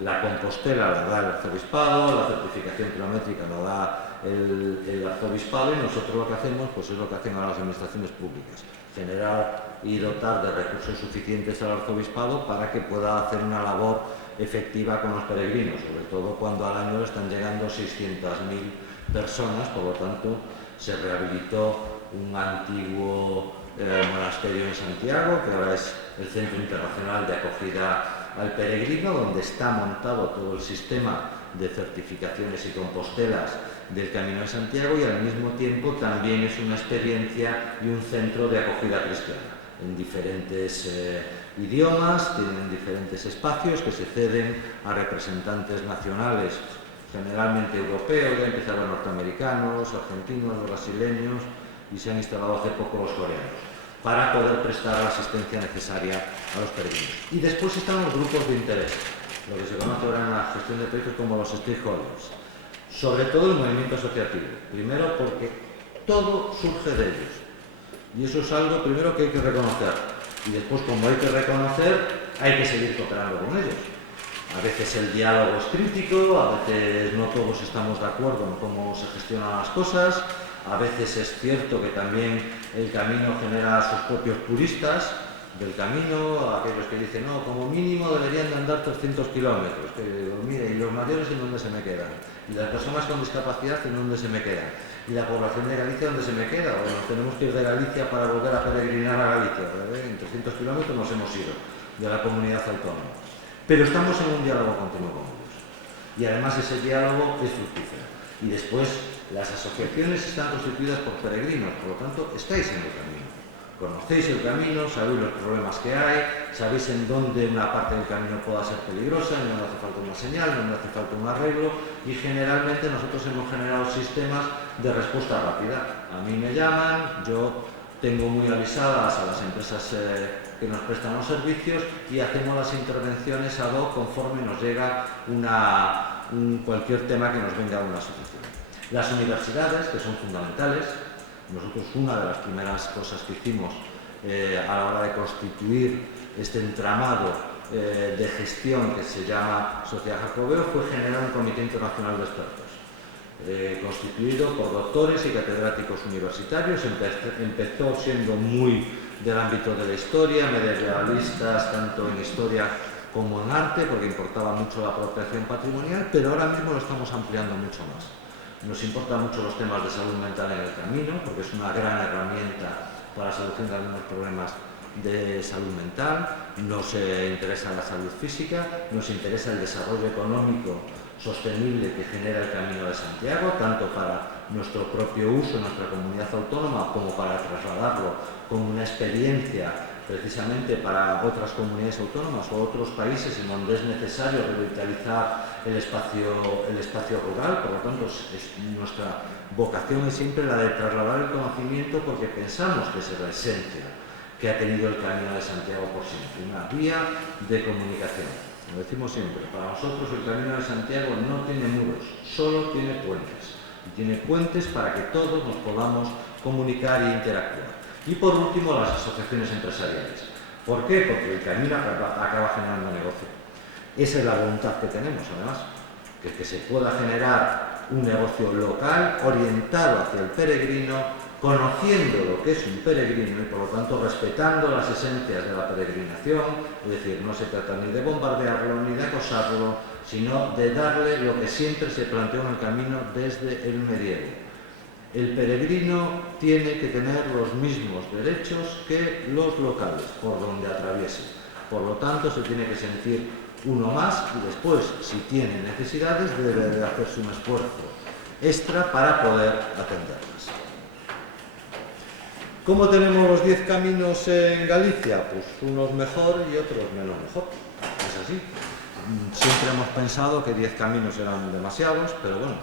la Compostela la da el Arzobispado, la certificación kilométrica la da el Arzobispado, y nosotros lo que hacemos pues es lo que hacen a las administraciones públicas: generar y dotar de recursos suficientes al Arzobispado para que pueda hacer una labor efectiva con los peregrinos, sobre todo cuando al año están llegando 600.000 personas. Por lo tanto, se rehabilitó un antiguo monasterio en Santiago, que ahora es el Centro Internacional de Acogida al Peregrino, donde está montado todo el sistema de certificaciones y compostelas del Camino de Santiago, y al mismo tiempo también es una experiencia y un centro de acogida cristiana en diferentes idiomas, tienen diferentes espacios que se ceden a representantes nacionales, generalmente europeos, ya empezaron norteamericanos, argentinos, brasileños, y se han instalado hace poco los coreanos, para poder prestar la asistencia necesaria a los peregrinos. Y después están los grupos de interés, lo que se conoce ahora en la gestión de proyectos como los stakeholders, sobre todo el movimiento asociativo. Primero porque todo surge de ellos, y eso es algo primero que hay que reconocer, y después, como hay que reconocer, hay que seguir cooperando con ellos. A veces el diálogo es crítico, a veces no todos estamos de acuerdo en cómo se gestionan las cosas, a veces es cierto que también el camino genera sus propios puristas, del camino, aquellos que dicen, no, como mínimo deberían de andar 300 kilómetros, que digo, mire, ¿y los mayores en dónde se me quedan? ¿Y las personas con discapacidad en dónde se me quedan? ¿Y la población de Galicia dónde se me queda? Bueno, tenemos que ir de Galicia para volver a peregrinar a Galicia, ¿verdad? En 300 kilómetros nos hemos ido de la comunidad autónoma. Pero estamos en un diálogo continuo con ellos. Y además ese diálogo es fructífero. Y después las asociaciones están constituidas por peregrinos, por lo tanto estáis en el camino. Conocéis el camino, sabéis los problemas que hay, sabéis en dónde una parte del camino pueda ser peligrosa, en dónde hace falta una señal, en dónde hace falta un arreglo, y generalmente nosotros hemos generado sistemas de respuesta rápida. A mí me llaman, yo tengo muy avisadas a las empresas que nos prestan los servicios y hacemos las intervenciones ad hoc conforme nos llega cualquier tema que nos venga de una asociación. Las universidades, que son fundamentales. Nosotros una de las primeras cosas que hicimos a la hora de constituir este entramado de gestión que se llama Sociedad Jacobeo fue generar un comité internacional de expertos, constituido por doctores y catedráticos universitarios. Empezó siendo muy del ámbito de la historia, medievalistas tanto en historia como en arte, porque importaba mucho la apropiación patrimonial, pero ahora mismo lo estamos ampliando mucho más. Nos importan mucho los temas de salud mental en el camino, porque es una gran herramienta para la solución de algunos problemas de salud mental. Nos interesa la salud física, nos interesa el desarrollo económico sostenible que genera el Camino de Santiago, tanto para nuestro propio uso en nuestra comunidad autónoma como para trasladarlo como una experiencia precisamente para otras comunidades autónomas o otros países en donde es necesario revitalizar el espacio rural. Por lo tanto, nuestra vocación es siempre la de trasladar el conocimiento, porque pensamos que esa es la esencia que ha tenido el Camino de Santiago por siempre, una vía de comunicación. Lo decimos siempre, para nosotros el Camino de Santiago no tiene muros, solo tiene puentes. Y tiene puentes para que todos nos podamos comunicar e interactuar. Y por último, las asociaciones empresariales. ¿Por qué? Porque el camino acaba generando negocio. Esa es la voluntad que tenemos, además, que se pueda generar un negocio local orientado hacia el peregrino, conociendo lo que es un peregrino y por lo tanto respetando las esencias de la peregrinación. Es decir, no se trata ni de bombardearlo ni de acosarlo, sino de darle lo que siempre se planteó en el camino desde el medievo. El peregrino tiene que tener los mismos derechos que los locales, por donde atraviese. Por lo tanto, se tiene que sentir uno más y después, si tiene necesidades, debe de hacerse un esfuerzo extra para poder atenderlas. ¿Cómo tenemos los 10 caminos en Galicia? Pues unos mejor y otros menos mejor. Es así. Siempre hemos pensado que 10 caminos eran demasiados, pero bueno,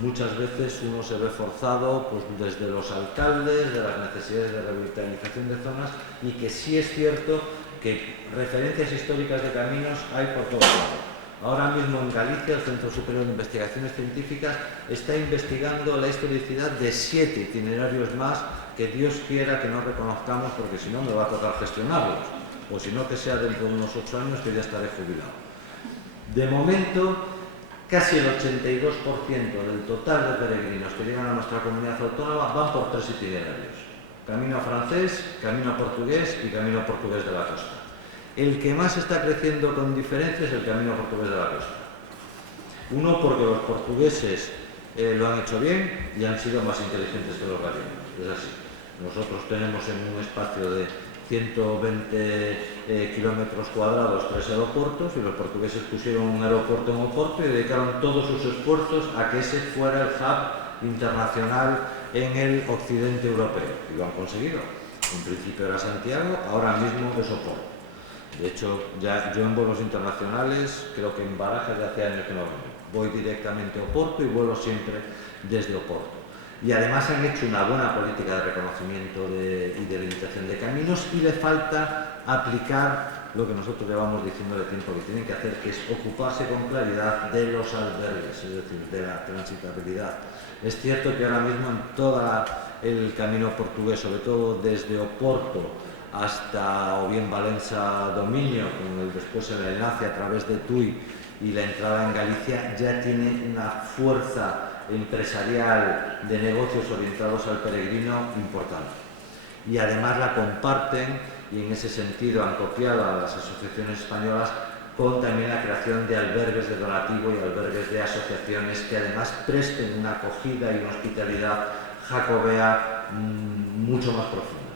muchas veces uno se ve forzado pues, desde los alcaldes, de las necesidades de revitalización de zonas, y que sí es cierto que referencias históricas de caminos hay por todos lados. Ahora mismo en Galicia el Centro Superior de Investigaciones Científicas está investigando la historicidad de 7 itinerarios más que Dios quiera que no reconozcamos, porque si no me va a tocar gestionarlos, o si no que sea dentro de unos 8 años que ya estaré jubilado. De momento, casi el 82% del total de peregrinos que llegan a nuestra comunidad autónoma van por 3 itinerarios: camino francés, camino portugués y camino portugués de la costa. El que más está creciendo con diferencia es el camino portugués de la costa. Uno, porque los portugueses lo han hecho bien y han sido más inteligentes que los gallegos. Es así. Nosotros tenemos en un espacio de 120 kilómetros cuadrados 3 aeropuertos, y los portugueses pusieron un aeropuerto en Oporto y dedicaron todos sus esfuerzos a que ese fuera el hub internacional en el occidente europeo, y lo han conseguido. En principio era Santiago, ahora mismo es Oporto. De hecho, ya yo en vuelos internacionales, creo que en Barajas de hace años que no voy directamente a Oporto y vuelo siempre desde Oporto. Y además han hecho una buena política de reconocimiento y de limitación de caminos, y le falta aplicar lo que nosotros llevamos diciendo de tiempo que tienen que hacer, que es ocuparse con claridad de los albergues, es decir, de la transitabilidad. Es cierto que ahora mismo en todo el camino portugués, sobre todo desde Oporto hasta o bien Valencia-Dominio, con después el enlace a través de Tui y la entrada en Galicia, ya tiene una fuerza empresarial de negocios orientados al peregrino importante. Y además la comparten y en ese sentido han copiado a las asociaciones españolas, con también la creación de albergues de donativo y albergues de asociaciones que además presten una acogida y una hospitalidad jacobea mucho más profunda,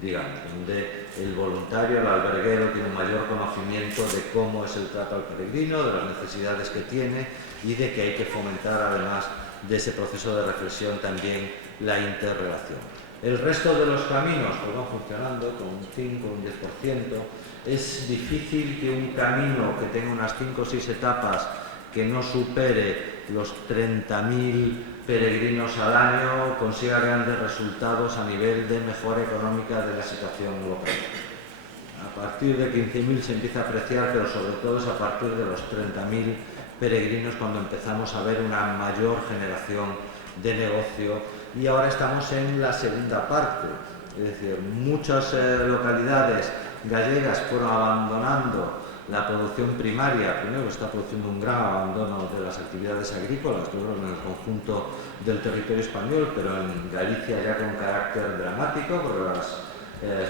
digamos, donde el voluntario, el alberguero, tiene un mayor conocimiento de cómo es el trato al peregrino, de las necesidades que tiene y de que hay que fomentar, además de ese proceso de reflexión, también la interrelación. El resto de los caminos pues van funcionando con un 5 o un 10%. Es difícil que un camino que tenga unas 5 o 6 etapas que no supere los 30.000 peregrinos al año consiga grandes resultados a nivel de mejora económica de la situación local. A partir de 15.000 se empieza a apreciar, pero sobre todo es a partir de los 30.000 peregrinos cuando empezamos a ver una mayor generación de negocio, y ahora estamos en la segunda parte, es decir, muchas localidades gallegas fueron abandonando la producción primaria. Primero está produciendo un gran abandono de las actividades agrícolas, todo en el conjunto del territorio español, pero en Galicia ya con carácter dramático, porque las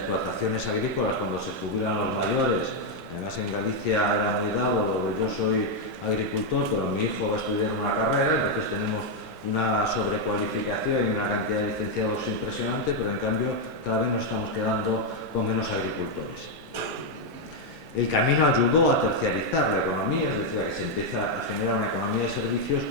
explotaciones agrícolas, cuando se jubilan los mayores, además en Galicia era muy dado lo de yo soy agricultor, pero mi hijo va a estudiar una carrera, entonces tenemos una sobrecualificación y una cantidad de licenciados impresionante, pero en cambio cada vez nos estamos quedando con menos agricultores. El camino ayudó a terciarizar la economía, es decir, a que se empieza a generar una economía de servicios,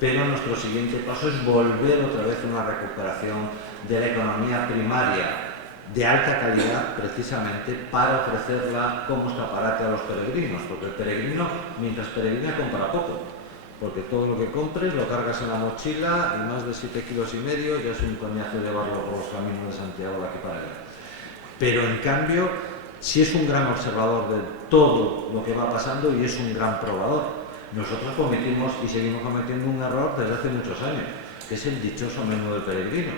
pero nuestro siguiente paso es volver otra vez a una recuperación de la economía primaria de alta calidad, precisamente para ofrecerla como escaparate a los peregrinos, porque el peregrino, mientras peregrina, compra poco, porque todo lo que compres lo cargas en la mochila y más de 7,5 kilos ya es un coñazo llevarlo por los caminos de Santiago de aquí para allá. Pero en cambio, si es un gran observador de todo lo que va pasando y es un gran probador. Nosotros cometimos y seguimos cometiendo un error desde hace muchos años, que es el dichoso menú del peregrino.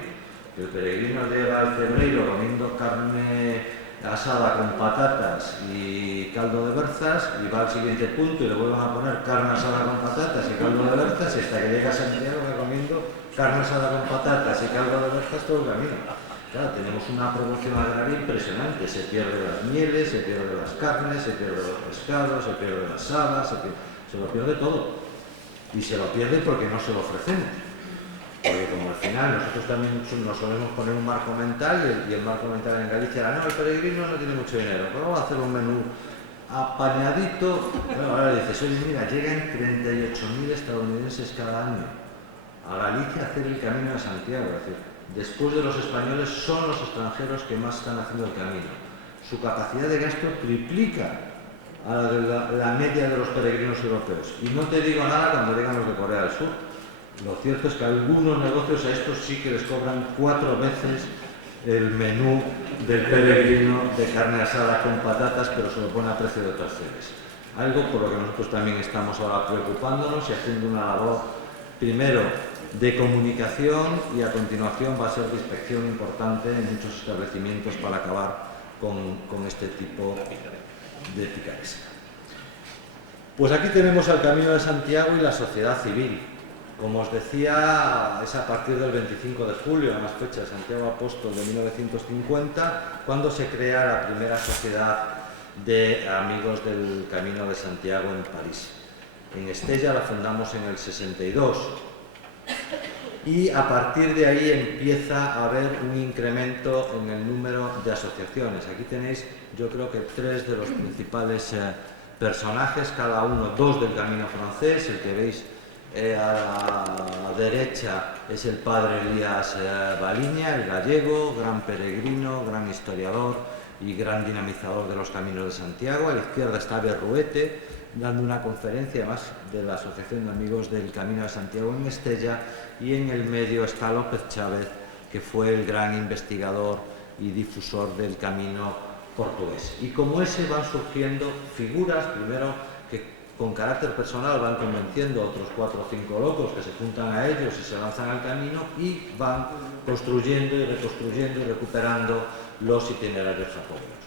El peregrino llega al Cebreiro comiendo carne asada con patatas y caldo de berzas, y va al siguiente punto y le vuelven a poner carne asada con patatas y caldo de berzas, y hasta que llega a Santiago va comiendo carne asada con patatas y caldo de berzas todo el camino. Claro, tenemos una proporción agraria impresionante, se pierden las mieles, se pierden las carnes, se pierden los pescados, se pierden las habas, se lo pierde todo. Y se lo pierde porque no se lo ofrecemos. Porque como al final nosotros también nos solemos poner un marco mental, y el marco mental en Galicia era, no, el peregrino no tiene mucho dinero, pero vamos a hacer un menú apañadito. Bueno, ahora dices, oye, mira, llegan 38.000 estadounidenses cada año a Galicia a hacer el camino de Santiago. Es decir, después de los españoles son los extranjeros que más están haciendo el camino. Su capacidad de gasto triplica a la media de los peregrinos europeos. Y no te digo nada cuando llegan los de Corea del Sur. Lo cierto es que algunos negocios a estos sí que les cobran 4 veces el menú del peregrino de carne asada con patatas, pero se lo pone a precio de otras series. Algo por lo que nosotros también estamos ahora preocupándonos y haciendo una labor, primero, de comunicación, y a continuación va a ser de inspección importante en muchos establecimientos para acabar con este tipo de picaresca. Pues aquí tenemos el Camino de Santiago y la sociedad civil. Como os decía, es a partir del 25 de julio, en las fechas de Santiago Apóstol de 1950, cuando se crea la primera sociedad de amigos del Camino de Santiago en París. En Estella la fundamos en el 62. Y a partir de ahí empieza a haber un incremento en el número de asociaciones. Aquí tenéis, yo creo que 3 de los principales personajes, cada uno 2 del Camino francés. El que veis a la derecha es el padre Elías Baliña, el gallego, gran peregrino, gran historiador y gran dinamizador de los Caminos de Santiago. A la izquierda está Berruete, dando una conferencia además de la Asociación de Amigos del Camino de Santiago en Estella, y en el medio está López Chávez, que fue el gran investigador y difusor del camino portugués. Y como ese van surgiendo figuras, primero que con carácter personal van convenciendo a otros 4 o 5 locos que se juntan a ellos y se lanzan al camino, y van construyendo y reconstruyendo y recuperando los itinerarios jacobeos.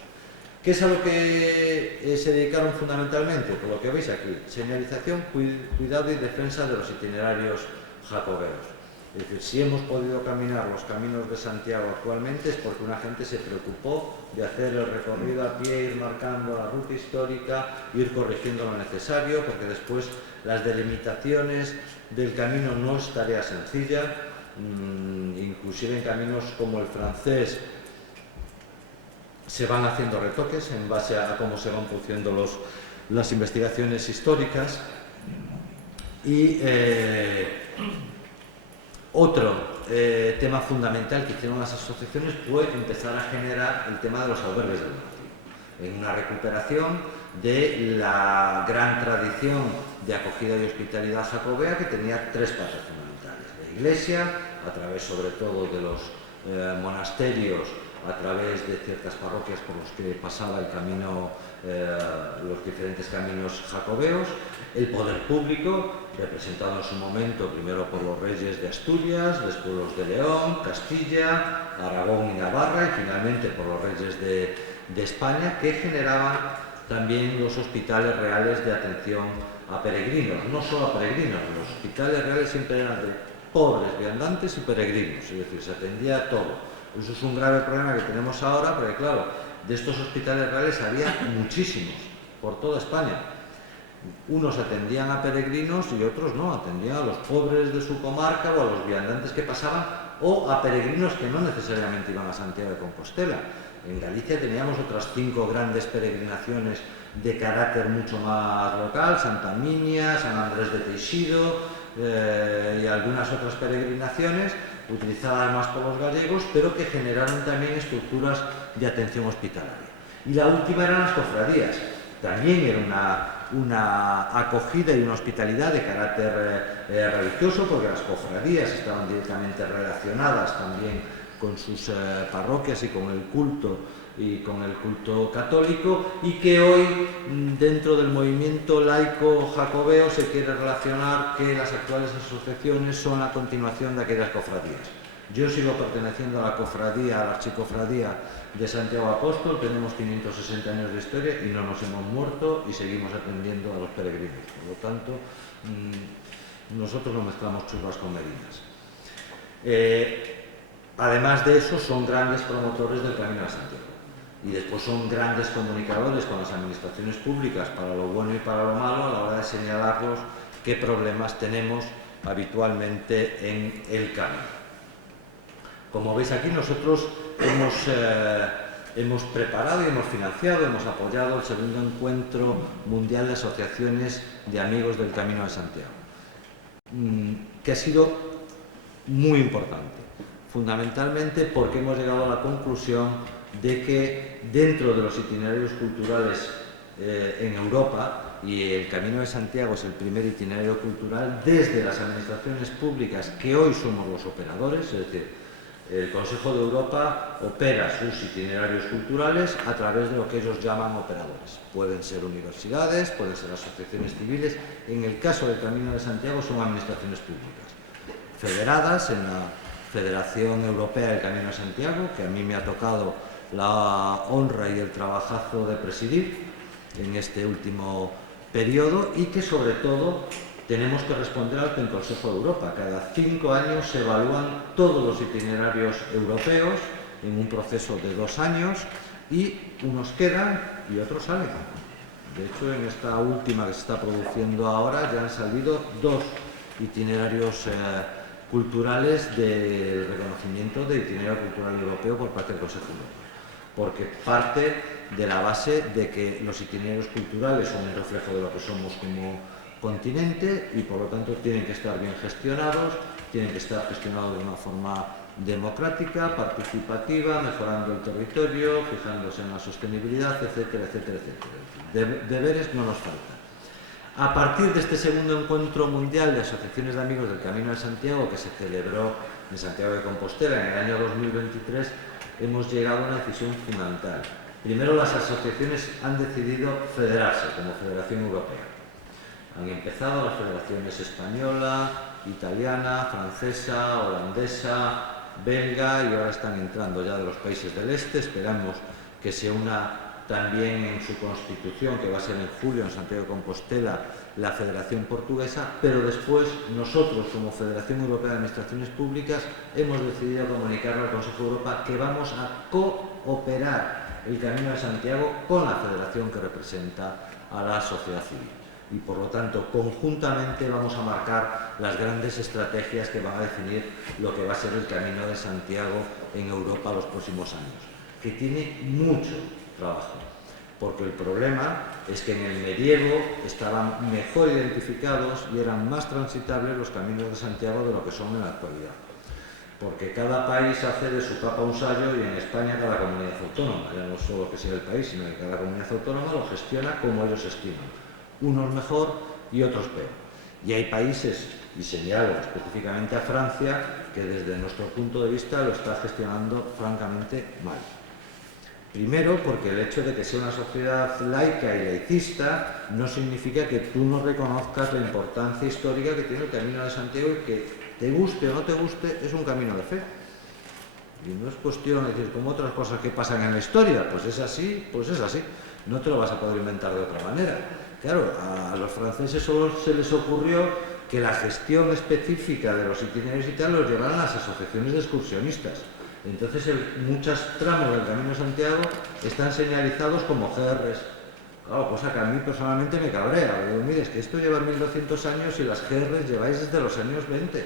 ¿Qué es a lo que se dedicaron fundamentalmente? Por lo que veis aquí, señalización, cuidado y defensa de los itinerarios jacobeos. Es decir, si hemos podido caminar los caminos de Santiago actualmente es porque una gente se preocupó de hacer el recorrido a pie, ir marcando la ruta histórica, ir corrigiendo lo necesario, porque después las delimitaciones del camino no es tarea sencilla, inclusive en caminos como el francés se van haciendo retoques en base a cómo se van produciendo las investigaciones históricas. Y otro tema fundamental que hicieron las asociaciones fue empezar a generar el tema de los albergues del martirio, en una recuperación de la gran tradición de acogida y hospitalidad jacobea, que tenía tres patas fundamentales: la Iglesia, a través sobre todo de los monasterios, a través de ciertas parroquias por los que pasaba el camino, los diferentes caminos jacobeos, el poder público, representado en su momento primero por los reyes de Asturias, después los de León, Castilla, Aragón y Navarra, y finalmente por los reyes de España, que generaban también los hospitales reales de atención a peregrinos, no solo a peregrinos. Los hospitales reales siempre eran de pobres, viandantes y peregrinos, es decir, se atendía a todo. Eso es un grave problema que tenemos ahora, porque claro, de estos hospitales reales había muchísimos por toda España. Unos atendían a peregrinos y otros no, atendían a los pobres de su comarca o a los viandantes que pasaban, o a peregrinos que no necesariamente iban a Santiago de Compostela. En Galicia teníamos otras 5 grandes peregrinaciones de carácter mucho más local: Santa Minia, San Andrés de Teixido y algunas otras peregrinaciones utilizadas más por los gallegos, pero que generaron también estructuras de atención hospitalaria. Y la última eran las cofradías. También era una acogida y una hospitalidad de carácter religioso, porque las cofradías estaban directamente relacionadas también con sus parroquias y con el culto católico, y que hoy dentro del movimiento laico jacobeo se quiere relacionar que las actuales asociaciones son la continuación de aquellas cofradías. Yo sigo perteneciendo a la cofradía, a la archicofradía de Santiago Apóstol. Tenemos 560 años de historia y no nos hemos muerto y seguimos atendiendo a los peregrinos. Por lo tanto, nosotros no mezclamos churras con merinas. Además de eso, son grandes promotores del Camino de Santiago. Y después son grandes comunicadores con las administraciones públicas para lo bueno y para lo malo, a la hora de señalarlos qué problemas tenemos habitualmente en el camino. Como veis aquí, nosotros hemos preparado y hemos financiado, hemos apoyado el segundo encuentro mundial de asociaciones de amigos del Camino de Santiago, que ha sido muy importante, fundamentalmente porque hemos llegado a la conclusión de que dentro de los itinerarios culturales en Europa, y el Camino de Santiago es el primer itinerario cultural, desde las administraciones públicas, que hoy somos los operadores, es decir, el Consejo de Europa opera sus itinerarios culturales a través de lo que ellos llaman operadores. Pueden ser universidades, pueden ser asociaciones civiles. En el caso del Camino de Santiago son administraciones públicas, federadas en la Federación Europea del Camino de Santiago, que a mí me ha tocado la honra y el trabajazo de presidir en este último periodo, y que sobre todo tenemos que responder al Consejo de Europa. Cada 5 años se evalúan todos los itinerarios europeos en un proceso de 2 años, y unos quedan y otros salen. De hecho, en esta última que se está produciendo ahora ya han salido 2 itinerarios culturales de reconocimiento de itinerario cultural europeo por parte del Consejo de Europa, porque parte de la base de que los itinerarios culturales son un reflejo de lo que somos como continente, y por lo tanto tienen que estar bien gestionados, tienen que estar gestionados de una forma democrática, participativa, mejorando el territorio, fijándose en la sostenibilidad, etcétera, etcétera, etcétera. Deberes no nos faltan. A partir de este segundo encuentro mundial de asociaciones de amigos del Camino de Santiago, que se celebró en Santiago de Compostela en el año 2023, hemos llegado a una decisión fundamental. Primero, las asociaciones han decidido federarse como Federación Europea. Han empezado las federaciones española, italiana, francesa, holandesa, belga, y ahora están entrando ya de los países del este. Esperamos que se una también en su constitución, que va a ser en julio en Santiago de Compostela, la Federación Portuguesa, pero después nosotros, como Federación Europea de Administraciones Públicas, hemos decidido comunicarle al Consejo de Europa que vamos a cooperar el Camino de Santiago con la federación que representa a la sociedad civil. Y por lo tanto, conjuntamente vamos a marcar las grandes estrategias que van a definir lo que va a ser el Camino de Santiago en Europa los próximos años, que tiene mucho trabajo, porque el problema es que en el medievo estaban mejor identificados y eran más transitables los caminos de Santiago de lo que son en la actualidad, porque cada país hace de su capa un sayo y en España cada comunidad autónoma, ya no solo que sea el país, sino que cada comunidad autónoma lo gestiona como ellos estiman, unos mejor y otros peor. Y hay países, y señalo específicamente a Francia, que desde nuestro punto de vista lo está gestionando francamente mal. Primero, porque el hecho de que sea una sociedad laica y laicista no significa que tú no reconozcas la importancia histórica que tiene el Camino de Santiago y que, te guste o no te guste, es un camino de fe. Y no es cuestión de decir, como otras cosas que pasan en la historia, pues es así, no te lo vas a poder inventar de otra manera. Claro, a los franceses solo se les ocurrió que la gestión específica de los itinerarios y tal los llevaran a las asociaciones de excursionistas. Entonces, muchos tramos del Camino de Santiago están señalizados como GRs. Claro, cosa que a mí personalmente me cabrea. Digo, mire, es que esto lleva 1200 años y las GRs lleváis desde los años 20,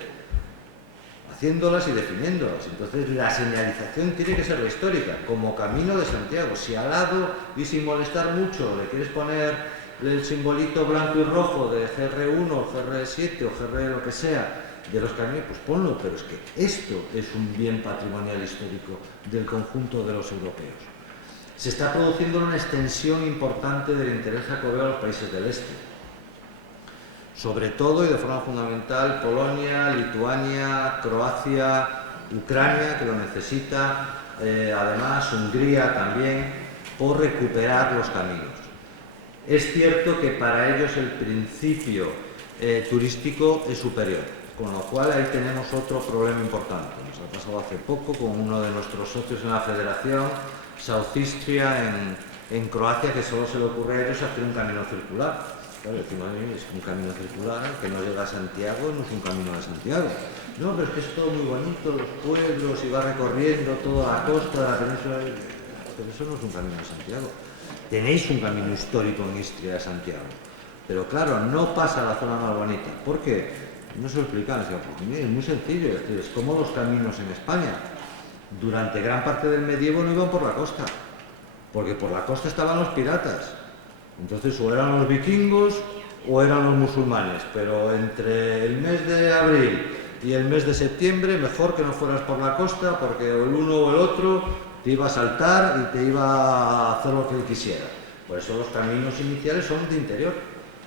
haciéndolas y definiéndolas. Entonces, la señalización tiene que ser la histórica, como Camino de Santiago. Si al lado, y sin molestar mucho, le quieres poner el simbolito blanco y rojo de GR1, o GR7 o GR lo que sea, de los caminos, pues ponlo, pero es que esto es un bien patrimonial histórico del conjunto de los europeos. Se está produciendo una extensión importante del interés jacobeo a los países del este, sobre todo y de forma fundamental Polonia, Lituania, Croacia, Ucrania, que lo necesita, además Hungría también, por recuperar los caminos. Es cierto que para ellos el principio turístico es superior, con lo cual ahí tenemos otro problema importante. Nos ha pasado hace poco con uno de nuestros socios en la federación, South-Istria, en Croacia, que solo se le ocurre a ellos hacer un camino circular. Claro, decimos, es un camino circular que no llega a Santiago, no es un camino de Santiago. No, pero es que es todo muy bonito, los pueblos, y va recorriendo toda la costa de la península. Pero eso no es un camino de Santiago. Tenéis un camino histórico en Istria de Santiago, pero claro, no pasa a la zona más bonita. ¿Por qué? No se lo explican, porque es muy sencillo, es como los caminos en España. Durante gran parte del medievo no iban por la costa, porque por la costa estaban los piratas. Entonces o eran los vikingos o eran los musulmanes, pero entre el mes de abril y el mes de septiembre mejor que no fueras por la costa, porque el uno o el otro te iba a saltar y te iba a hacer lo que él quisiera. Por eso los caminos iniciales son de interior.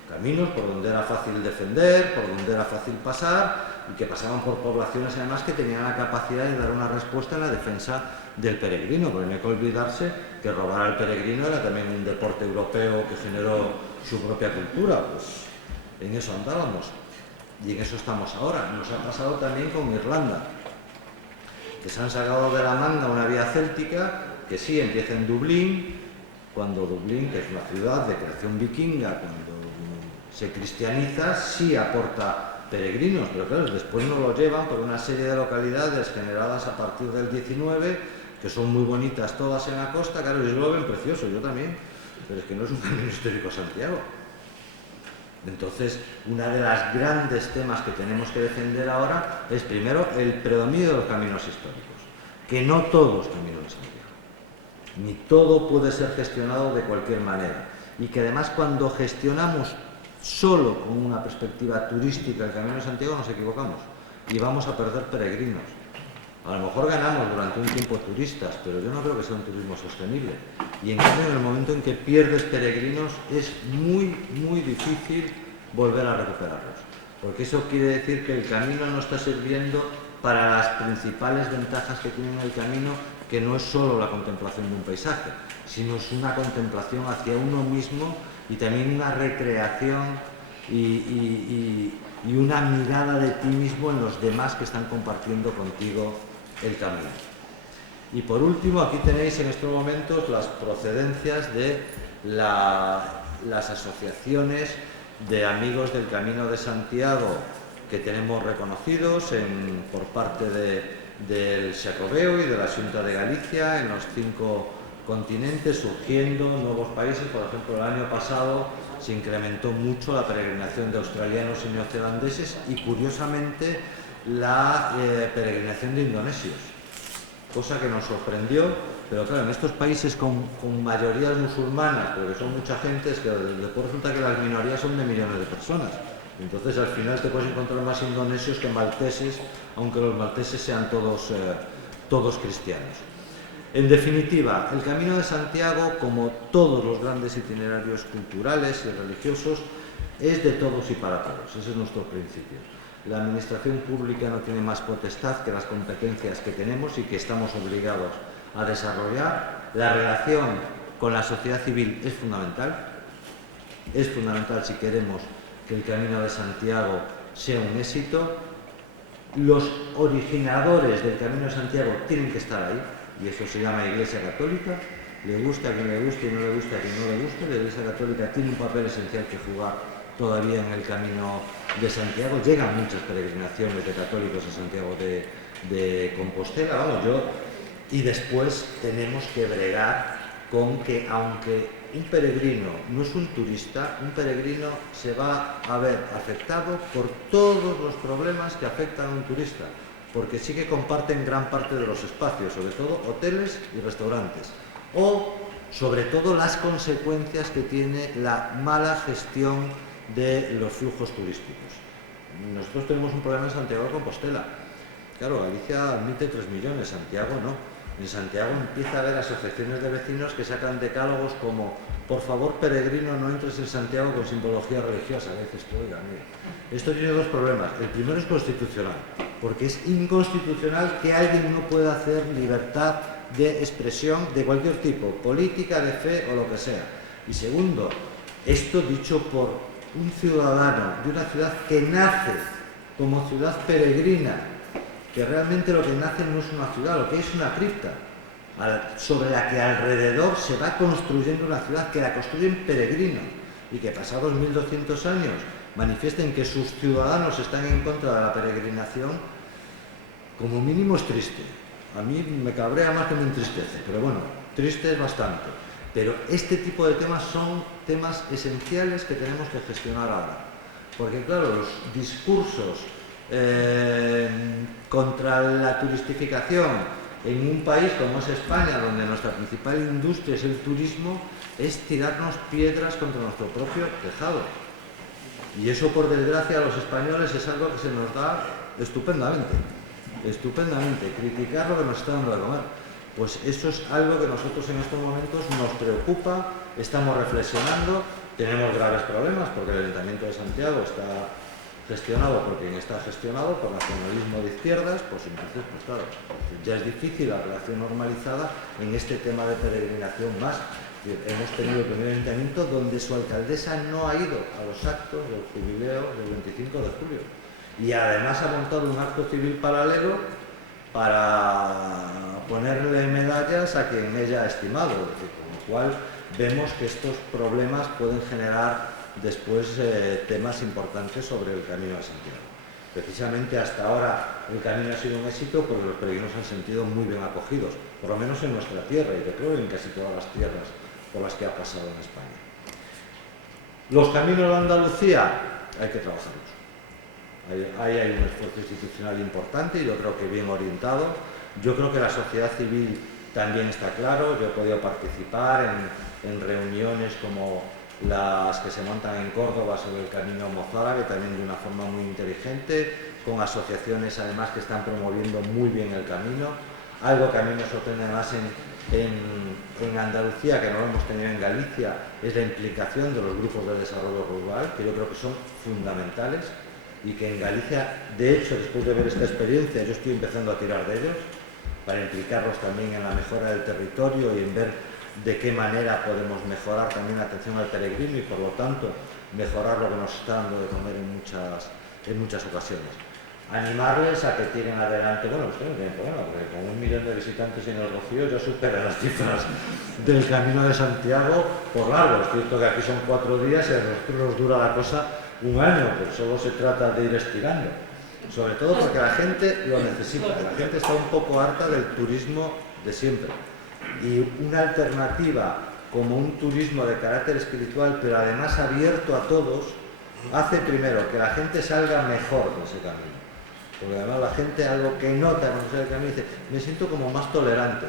Caminos por donde era fácil defender, por donde era fácil pasar y que pasaban por poblaciones además que tenían la capacidad de dar una respuesta en la defensa del peregrino, porque no hay que olvidarse que robar al peregrino era también un deporte europeo que generó su propia cultura, pues en eso andábamos y en eso estamos ahora. Nos ha pasado también con Irlanda, que se han sacado de la manga una vía céltica que sí empieza en Dublín, cuando Dublín, que es una ciudad de creación vikinga, cuando se cristianiza, sí aporta peregrinos, pero claro, después no lo llevan por una serie de localidades generadas a partir del 19, que son muy bonitas todas en la costa, claro, ellos lo ven precioso, yo también, pero es que no es un camino histórico Santiago. Entonces, una de las grandes temas que tenemos que defender ahora es, primero, el predominio de los caminos históricos, que no todos caminos de Santiago, ni todo puede ser gestionado de cualquier manera, y que además cuando gestionamos solo con una perspectiva turística el Camino de Santiago nos equivocamos y vamos a perder peregrinos. A lo mejor ganamos durante un tiempo turistas, pero yo no creo que sea un turismo sostenible. Y en cambio, en el momento en que pierdes peregrinos, es muy, muy difícil volver a recuperarlos. Porque eso quiere decir que el camino no está sirviendo para las principales ventajas que tiene el camino, que no es solo la contemplación de un paisaje, sino es una contemplación hacia uno mismo y también una recreación y una mirada de ti mismo en los demás que están compartiendo contigo el camino. Y por último, aquí tenéis en estos momentos las procedencias de las asociaciones de amigos del Camino de Santiago que tenemos reconocidos por parte del Xacobeo y de la Xunta de Galicia en los 5 continentes, surgiendo nuevos países. Por ejemplo, el año pasado se incrementó mucho la peregrinación de australianos y neozelandeses y, curiosamente, la peregrinación de indonesios, cosa que nos sorprendió, pero claro, en estos países con mayorías musulmanas, porque son mucha gente, es que después resulta que las minorías son de millones de personas. Entonces al final te puedes encontrar más indonesios que malteses, aunque los malteses sean todos cristianos. En definitiva, el Camino de Santiago, como todos los grandes itinerarios culturales y religiosos, es de todos y para todos. Ese es nuestro principio. La administración pública no tiene más potestad que las competencias que tenemos y que estamos obligados a desarrollar. La relación con la sociedad civil es fundamental. Es fundamental si queremos que el Camino de Santiago sea un éxito. Los originadores del Camino de Santiago tienen que estar ahí, y eso se llama Iglesia Católica. Le gusta a quien le guste y no le gusta a quien no le guste. La Iglesia Católica tiene un papel esencial que jugar todavía en el Camino de Santiago. Llegan muchas peregrinaciones de católicos a Santiago de Compostela, y después tenemos que bregar con que, aunque un peregrino no es un turista, un peregrino se va a ver afectado por todos los problemas que afectan a un turista, porque sí que comparten gran parte de los espacios, sobre todo hoteles y restaurantes, o sobre todo las consecuencias que tiene la mala gestión de los flujos turísticos. Nosotros tenemos un problema en Santiago de Compostela. Claro, Galicia admite 3 millones, Santiago no. En Santiago empieza a haber asociaciones de vecinos que sacan decálogos como: por favor, peregrino, no entres en Santiago con simbología religiosa. A veces, oiga, mire, esto tiene 2 problemas. El primero es constitucional, porque es inconstitucional que alguien no pueda hacer libertad de expresión de cualquier tipo, política, de fe o lo que sea. Y segundo, esto dicho por un ciudadano de una ciudad que nace como ciudad peregrina, que realmente lo que nace no es una ciudad, lo que es una cripta, sobre la que alrededor se va construyendo una ciudad, que la construyen peregrinos, y que pasados 1200 años manifiesten que sus ciudadanos están en contra de la peregrinación, como mínimo es triste. A mí me cabrea más que me entristece, pero bueno, triste es bastante. Pero este tipo de temas son temas esenciales que tenemos que gestionar ahora. Porque claro, los discursos contra la turistificación en un país como es España, donde nuestra principal industria es el turismo, es tirarnos piedras contra nuestro propio tejado. Y eso, por desgracia, a los españoles es algo que se nos da estupendamente. Estupendamente. Criticar lo que nos está dando de comer. Pues eso es algo que nosotros en estos momentos nos preocupa, estamos reflexionando, tenemos graves problemas porque el Ayuntamiento de Santiago está gestionado por quien está gestionado, por nacionalismo de izquierdas, pues entonces, pues claro, ya es difícil la relación normalizada en este tema de peregrinación más. Hemos tenido el primer ayuntamiento donde su alcaldesa no ha ido a los actos del jubileo del 25 de julio y además ha montado un acto civil paralelo para ponerle medallas a quien ella ha estimado, con lo cual vemos que estos problemas pueden generar después temas importantes sobre el Camino de Santiago. Precisamente hasta ahora el camino ha sido un éxito porque los peregrinos han sentido muy bien acogidos, por lo menos en nuestra tierra y yo creo en casi todas las tierras por las que ha pasado en España. Los caminos de Andalucía hay que trabajarlos. Ahí hay un esfuerzo institucional importante y yo creo que bien orientado. Yo creo que la sociedad civil también está claro. Yo he podido participar en reuniones como las que se montan en Córdoba sobre el camino mozárabe, también de una forma muy inteligente, con asociaciones además que están promoviendo muy bien el camino. Algo que a mí me sorprende más en Andalucía, que no lo hemos tenido en Galicia, es la implicación de los grupos de desarrollo rural, que yo creo que son fundamentales y que en Galicia, de hecho, después de ver esta experiencia, yo estoy empezando a tirar de ellos para implicarlos también en la mejora del territorio y en ver de qué manera podemos mejorar también la atención al peregrino y por lo tanto mejorar lo que nos está dando de comer en muchas ocasiones. animarles a que tiren adelante. Bueno, ustedes no tienen problema, porque con 1 millón de visitantes en el Rocío ya superan las cifras del Camino de Santiago por largo. Es cierto que aquí son 4 días y a nosotros nos dura la cosa 1 año, pero solo se trata de ir estirando. Sobre todo porque la gente lo necesita, la gente está un poco harta del turismo de siempre. Y una alternativa como un turismo de carácter espiritual, pero además abierto a todos, hace primero que la gente salga mejor de ese camino. Porque además la gente, algo que nota cuando sale del camino, dice, me siento como más tolerante.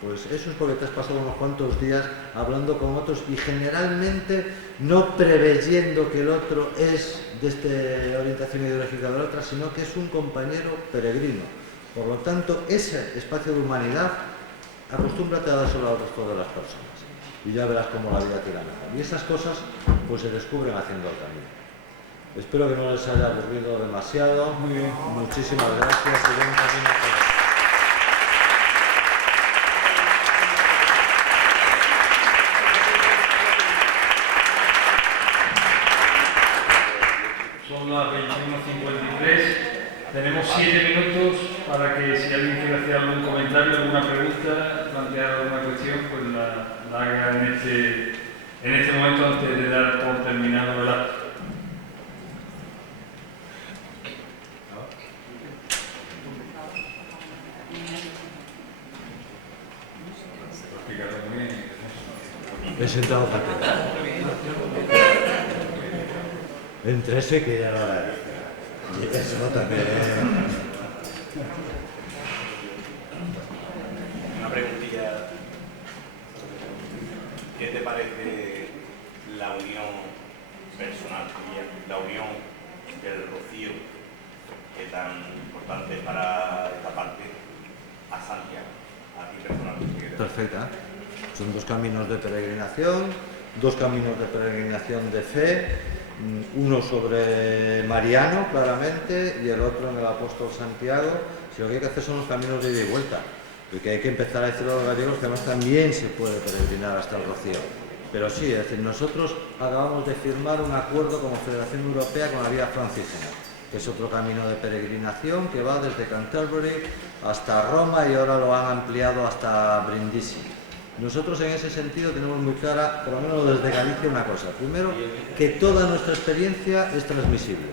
Pues eso es porque te has pasado unos cuantos días hablando con otros y generalmente no preveyendo que el otro es de esta orientación ideológica de la otra, sino que es un compañero peregrino. Por lo tanto, ese espacio de humanidad, acostúmbrate a dárselo al resto de las personas y ya verás cómo la vida tira mejor. Y esas cosas pues se descubren haciendo el camino. Espero que no les haya aburrido demasiado. Muy bien. Muchísimas gracias y buen camino. Son las 21:53. Tenemos 7 minutos para que si alguien quiere hacer algún comentario, alguna pregunta, plantear alguna cuestión, pues la haga en este momento antes de dar por terminado el acto. He sentado para entre ese que ya no era. Y eso también. Una preguntilla. ¿Qué te parece la unión personal tuya, la unión del Rocío, que es tan importante para esta parte, a Santiago, a ti personalmente? Perfecta. Son 2 caminos de peregrinación, 2 caminos de peregrinación de fe, uno sobre Mariano, claramente, y el otro en el apóstol Santiago. Si lo que hay que hacer son los caminos de ida y vuelta, porque hay que empezar a decir a los gallegos que además también se puede peregrinar hasta el Rocío. Pero sí, es decir, nosotros acabamos de firmar un acuerdo como Federación Europea con la Vía Francígena, que es otro camino de peregrinación que va desde Canterbury hasta Roma y ahora lo han ampliado hasta Brindisi. Nosotros en ese sentido tenemos muy clara, por lo menos desde Galicia, una cosa. Primero, que toda nuestra experiencia es transmisible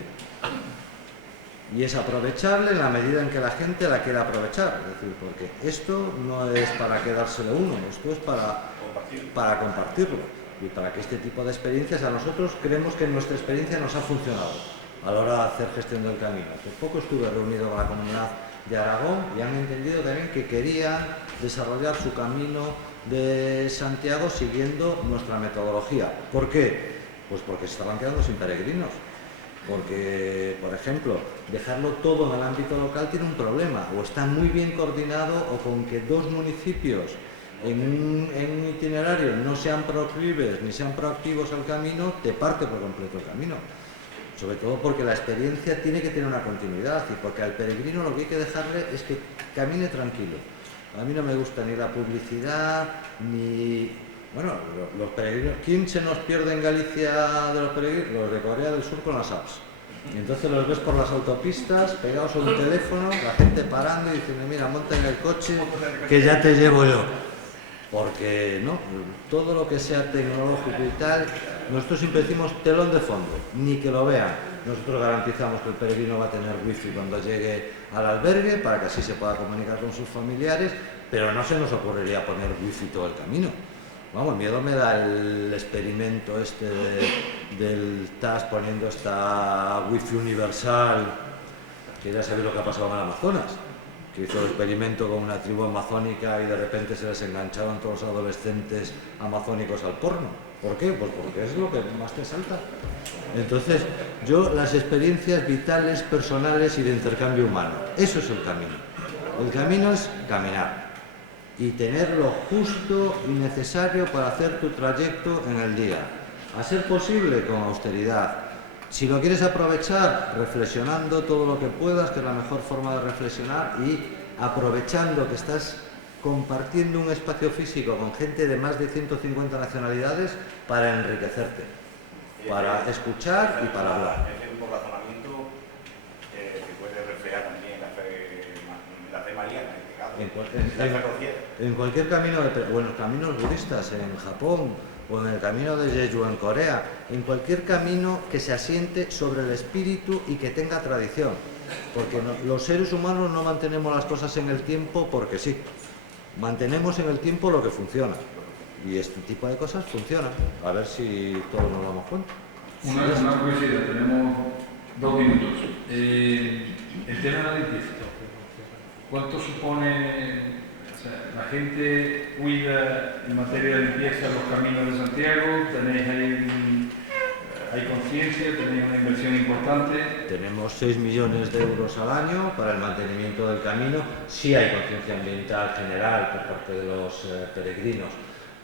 y es aprovechable en la medida en que la gente la quiera aprovechar. Es decir, porque esto no es para quedárselo uno, esto es para compartirlo y para que este tipo de experiencias, a nosotros creemos que nuestra experiencia nos ha funcionado a la hora de hacer gestión del camino. Hace poco estuve reunido con la comunidad de Aragón y han entendido también que querían desarrollar su camino de Santiago siguiendo nuestra metodología. ¿Por qué? Pues porque se estaban quedando sin peregrinos. Porque, por ejemplo, dejarlo todo en el ámbito local tiene un problema. O está muy bien coordinado o con que 2 municipios en un itinerario no sean proclives ni sean proactivos al camino, te parte por completo el camino. Sobre todo porque la experiencia tiene que tener una continuidad y porque al peregrino lo que hay que dejarle es que camine tranquilo. A mí no me gusta ni la publicidad, ni... Bueno, los peregrinos... ¿Quién se nos pierde en Galicia de los peregrinos? Los de Corea del Sur con las apps. Y entonces los ves por las autopistas, pegados a un teléfono, la gente parando y diciendo, mira, monta en el coche, que ya te llevo yo. Porque, ¿no? Todo lo que sea tecnológico y tal, nosotros siempre decimos telón de fondo, ni que lo vean. Nosotros garantizamos que el peregrino va a tener wifi cuando llegue al albergue para que así se pueda comunicar con sus familiares, pero no se nos ocurriría poner wifi todo el camino. Vamos, miedo me da el experimento este del TAS poniendo esta wifi universal, que ya sabéis lo que ha pasado en el Amazonas, que hizo el experimento con una tribu amazónica y de repente se les enganchaban todos los adolescentes amazónicos al porno. ¿Por qué? Pues porque es lo que más te salta. Entonces, yo las experiencias vitales, personales y de intercambio humano, eso es el camino. El camino es caminar y tener lo justo y necesario para hacer tu trayecto en el día. A ser posible con austeridad. Si lo quieres aprovechar, reflexionando todo lo que puedas, que es la mejor forma de reflexionar, y aprovechando que estás compartiendo un espacio físico con gente de más de 150 nacionalidades para enriquecerte, para escuchar y para hablar. Ese mismo razonamiento en cualquier camino, bueno, caminos budistas en Japón o en el camino de Jeju en Corea, en cualquier camino que se asiente sobre el espíritu y que tenga tradición, porque los seres humanos no mantenemos las cosas en el tiempo porque sí, mantenemos en el tiempo lo que funciona, y este tipo de cosas funcionan, a ver si todos nos damos cuenta. Una curiosidad, tenemos 2 minutos. El tema de la limpieza, ¿cuánto supone? O sea, la gente cuida en materia de limpieza los caminos de Santiago, tenéis ahí, hay conciencia, tenéis una inversión importante. Tenemos 6 millones de euros al año para el mantenimiento del camino. Sí hay conciencia ambiental general por parte de los peregrinos,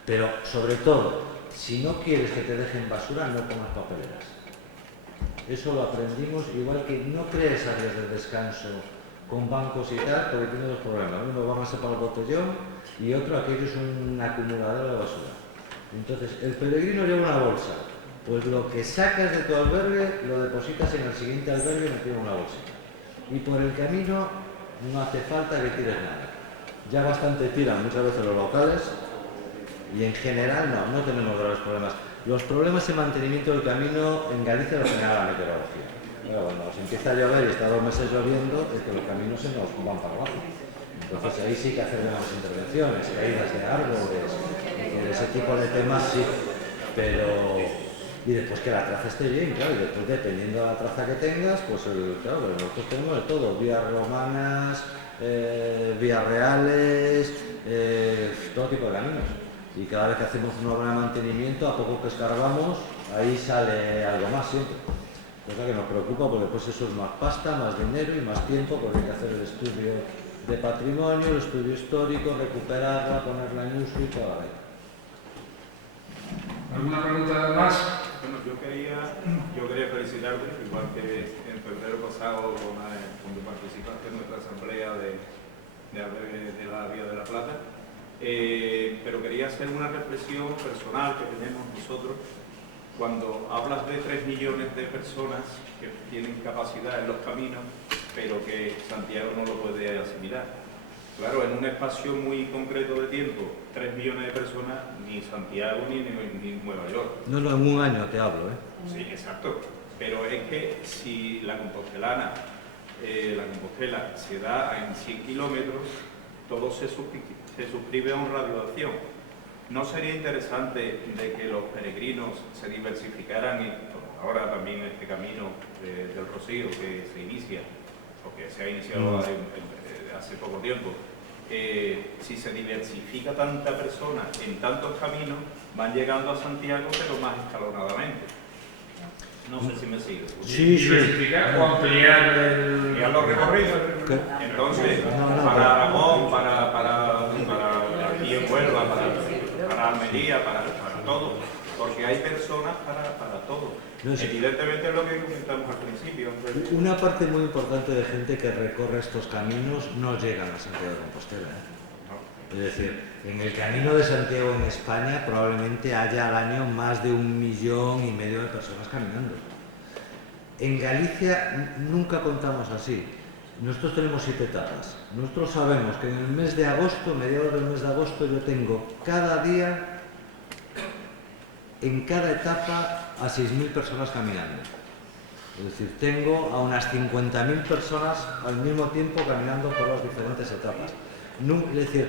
pero sobre todo, si no quieres que te dejen basura, no pongas papeleras. Eso lo aprendimos, igual que no crees áreas de descanso con bancos y tal, porque tiene dos problemas. Uno, van a ser para el botellón, y otro, aquello es un acumulador de basura. Entonces, el peregrino lleva una bolsa, pues lo que sacas de tu albergue lo depositas en el siguiente albergue metido en una bolsa. Y por el camino no hace falta que tires nada. Ya bastante tiran muchas veces los locales, y en general no tenemos graves problemas. Los problemas de mantenimiento del camino en Galicia los genera la meteorología. Pero cuando se empieza a llover y está 2 meses lloviendo, es que los caminos se nos van para abajo. Entonces ahí sí que hacer unas intervenciones, caídas de árboles, y ese tipo de temas sí. Pero... y después que la traza esté bien, claro, y después dependiendo de la traza que tengas, pues claro, nosotros tenemos de todo, vías romanas, vías reales, todo tipo de caminos. Y cada vez que hacemos una obra de mantenimiento, a poco que escarbamos, ahí sale algo más siempre. Cosa que nos preocupa porque después eso es más pasta, más dinero y más tiempo, porque hay que hacer el estudio de patrimonio, el estudio histórico, recuperarla, ponerla en uso y toda la vida. ¿Alguna pregunta más? Bueno, yo quería felicitarte, igual que en febrero pasado cuando participaste en nuestra asamblea de la Vía de la Plata. Pero quería hacer una reflexión personal que tenemos nosotros cuando hablas de 3 millones de personas que tienen capacidad en los caminos, pero que Santiago no lo puede asimilar. Claro, en un espacio muy concreto de tiempo, 3 millones de personas, ni Santiago ni Nueva York. No, en un año te hablo, ¿eh? Sí, exacto. Pero es que si la Compostela se da en 100 kilómetros, todo se suscribe a un radio de acción. ¿No sería interesante de que los peregrinos se diversificaran y ahora también este camino del Rocío que se inicia, o que se ha iniciado hace poco tiempo, si se diversifica tanta persona en tantos caminos, van llegando a Santiago pero más escalonadamente? No sé si me sigue. Sí. ¿Diversificar o ampliar los recorridos? Entonces, para Aragón, para aquí en Huelva, para Almería, para todo, porque hay personas para todo. No, sí. Evidentemente es lo que comentamos al principio. Una parte muy importante de gente que recorre estos caminos no llegan a Santiago de Compostela, ¿eh? Es decir, en el camino de Santiago en España probablemente haya al año más de 1,5 millones de personas caminando. En Galicia nunca contamos así. Nosotros tenemos 7 etapas. Nosotros sabemos que en el mes de agosto, mediados del mes de agosto, yo tengo cada día, en cada etapa, a 6.000 personas caminando. Es decir, tengo a unas 50.000 personas al mismo tiempo caminando por las diferentes etapas. Es decir,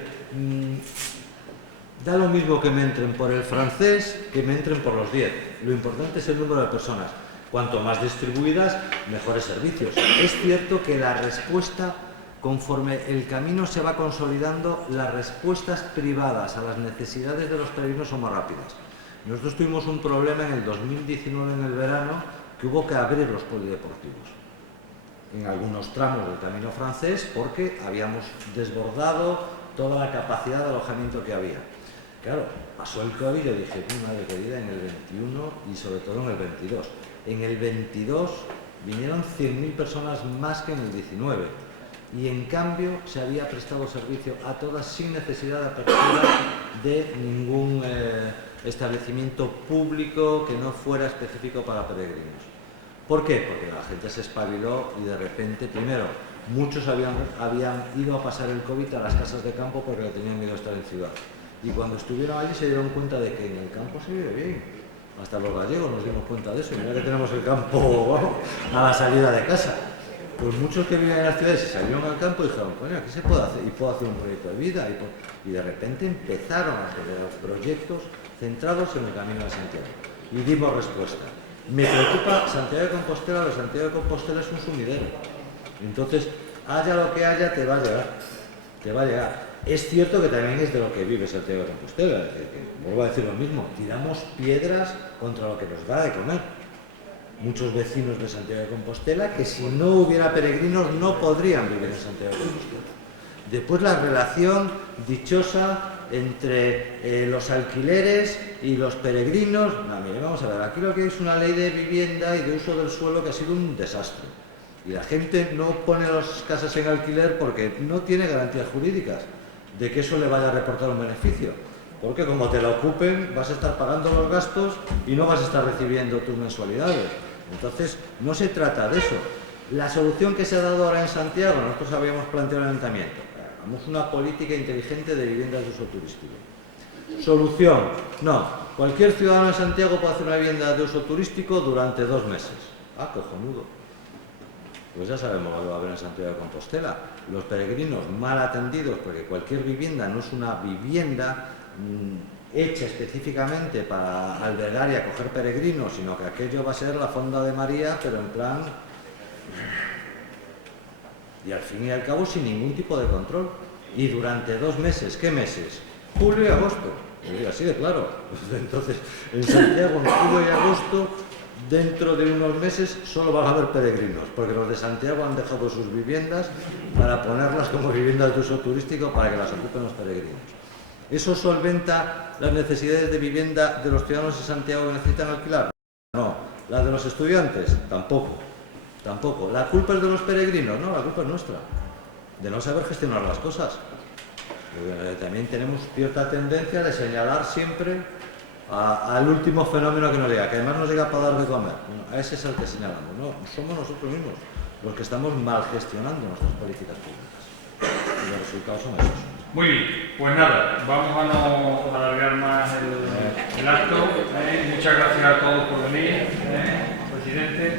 da lo mismo que me entren por el francés que me entren por los 10. Lo importante es el número de personas. Cuanto más distribuidas, mejores servicios. Es cierto que la respuesta, conforme el camino se va consolidando, las respuestas privadas a las necesidades de los peregrinos son más rápidas. Nosotros tuvimos un problema en el 2019, en el verano, que hubo que abrir los polideportivos en algunos tramos del camino francés porque habíamos desbordado toda la capacidad de alojamiento que había. Claro, pasó el COVID y yo dije, madre querida, en el 21 y sobre todo en el 22. En el 22 vinieron 100.000 personas más que en el 19 y en cambio se había prestado servicio a todas sin necesidad de apertura de ningún establecimiento público que no fuera específico para peregrinos. ¿Por qué? Porque la gente se espabiló y de repente, primero, muchos habían ido a pasar el COVID a las casas de campo porque le tenían miedo a estar en ciudad. Y cuando estuvieron allí se dieron cuenta de que en el campo se vive bien. Hasta los gallegos nos dimos cuenta de eso. Mira que tenemos el campo a la salida de casa. Pues muchos que vivían en las ciudades se salieron al campo y dijeron, coño, aquí se puede hacer, y puedo hacer un proyecto de vida. Y de repente empezaron a generar proyectos centrados en el Camino de Santiago. Y dimos respuesta. Me preocupa Santiago de Compostela, porque Santiago de Compostela es un sumidero. Entonces, haya lo que haya, te va a llegar. Te va a llegar. Es cierto que también es de lo que vive Santiago de Compostela. Es decir, que, vuelvo a decir lo mismo, tiramos piedras contra lo que nos da de comer. Muchos vecinos de Santiago de Compostela que si no hubiera peregrinos no podrían vivir en Santiago de Compostela. Después la relación dichosa entre los alquileres y los peregrinos. No, mire, vamos a ver, aquí lo que hay es una ley de vivienda y de uso del suelo que ha sido un desastre. Y la gente no pone las casas en alquiler porque no tiene garantías jurídicas de que eso le vaya a reportar un beneficio. Porque como te la ocupen, vas a estar pagando los gastos y no vas a estar recibiendo tus mensualidades. Entonces, no se trata de eso. La solución que se ha dado ahora en Santiago, nosotros habíamos planteado en el Ayuntamiento, hagamos una política inteligente de viviendas de uso turístico. Solución, no. Cualquier ciudadano de Santiago puede hacer una vivienda de uso turístico durante 2 meses. Ah, cojonudo. Pues ya sabemos lo que va a haber en Santiago de Compostela. Los peregrinos mal atendidos, porque cualquier vivienda no es una vivienda hecha específicamente para albergar y acoger peregrinos, sino que aquello va a ser la Fonda de María, pero en plan... Y al fin y al cabo sin ningún tipo de control. Y durante 2 meses, ¿qué meses? Julio y agosto. Y así de claro. Entonces, en Santiago, en julio y agosto, dentro de unos meses, solo van a haber peregrinos, porque los de Santiago han dejado sus viviendas para ponerlas como viviendas de uso turístico para que las ocupen los peregrinos. ¿Eso solventa las necesidades de vivienda de los ciudadanos de Santiago que necesitan alquilar? No. ¿Las de los estudiantes? Tampoco. Tampoco. ¿La culpa es de los peregrinos? No, la culpa es nuestra, de no saber gestionar las cosas. También tenemos cierta tendencia de señalar siempre al último fenómeno que nos llega, que además nos llega para dar de comer. Bueno, a ese es el que señalamos. No, somos nosotros mismos los que estamos mal gestionando nuestras políticas públicas. Y los resultados son esos. Muy bien, pues nada, vamos a no alargar más el acto. Muchas gracias a todos por venir, presidente.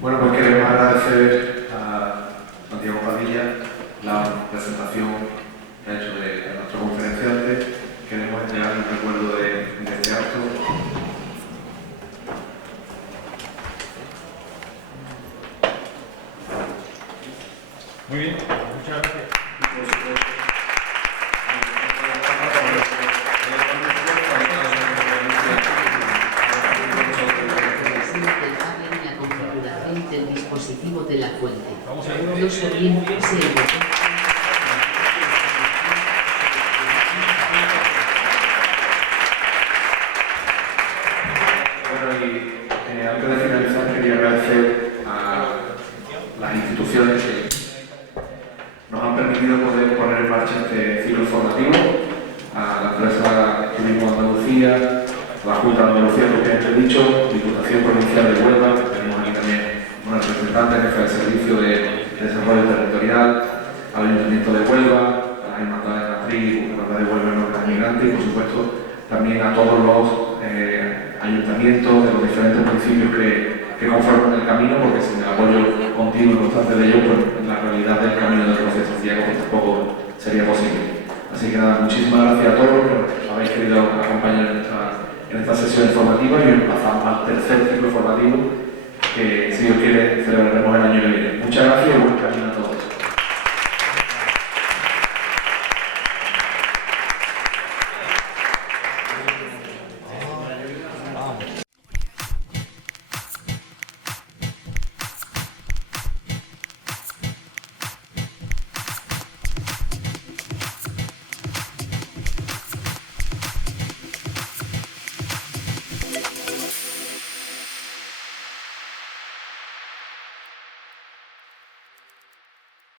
Bueno, pues queremos agradecer a Santiago Padilla la presentación que ha hecho de nuestro conferenciante. Queremos entregar un recuerdo de este acto. Muy bien, muchas gracias. Del dispositivo de la fuente. Vamos Los oyentes se Antes de finalizar, quería agradecer a las instituciones que nos han permitido poder poner en marcha este ciclo formativo, a la empresa Turismo de Andalucía, a la Junta de Andalucía, propiamente dicho, Diputación Provincial de Huelva, que tenemos aquí también una representante, jefe de servicio de desarrollo territorial, al Ayuntamiento de Huelva, a las Hermandades de Matriz, Hermandad de Huelva Norte Migrante y, por supuesto, también a todos los ayuntamientos de los diferentes municipios que conforman el camino, porque sin el apoyo continuo y constante de ellos, pues la realidad del camino de Rocío Santiago pues, tampoco sería posible. Así que nada, muchísimas gracias a todos los que nos habéis querido acompañar en esta sesión informativa y hoy pasamos al tercer ciclo formativo que, si Dios quiere, celebraremos el año que viene. Muchas gracias y buen camino a todos.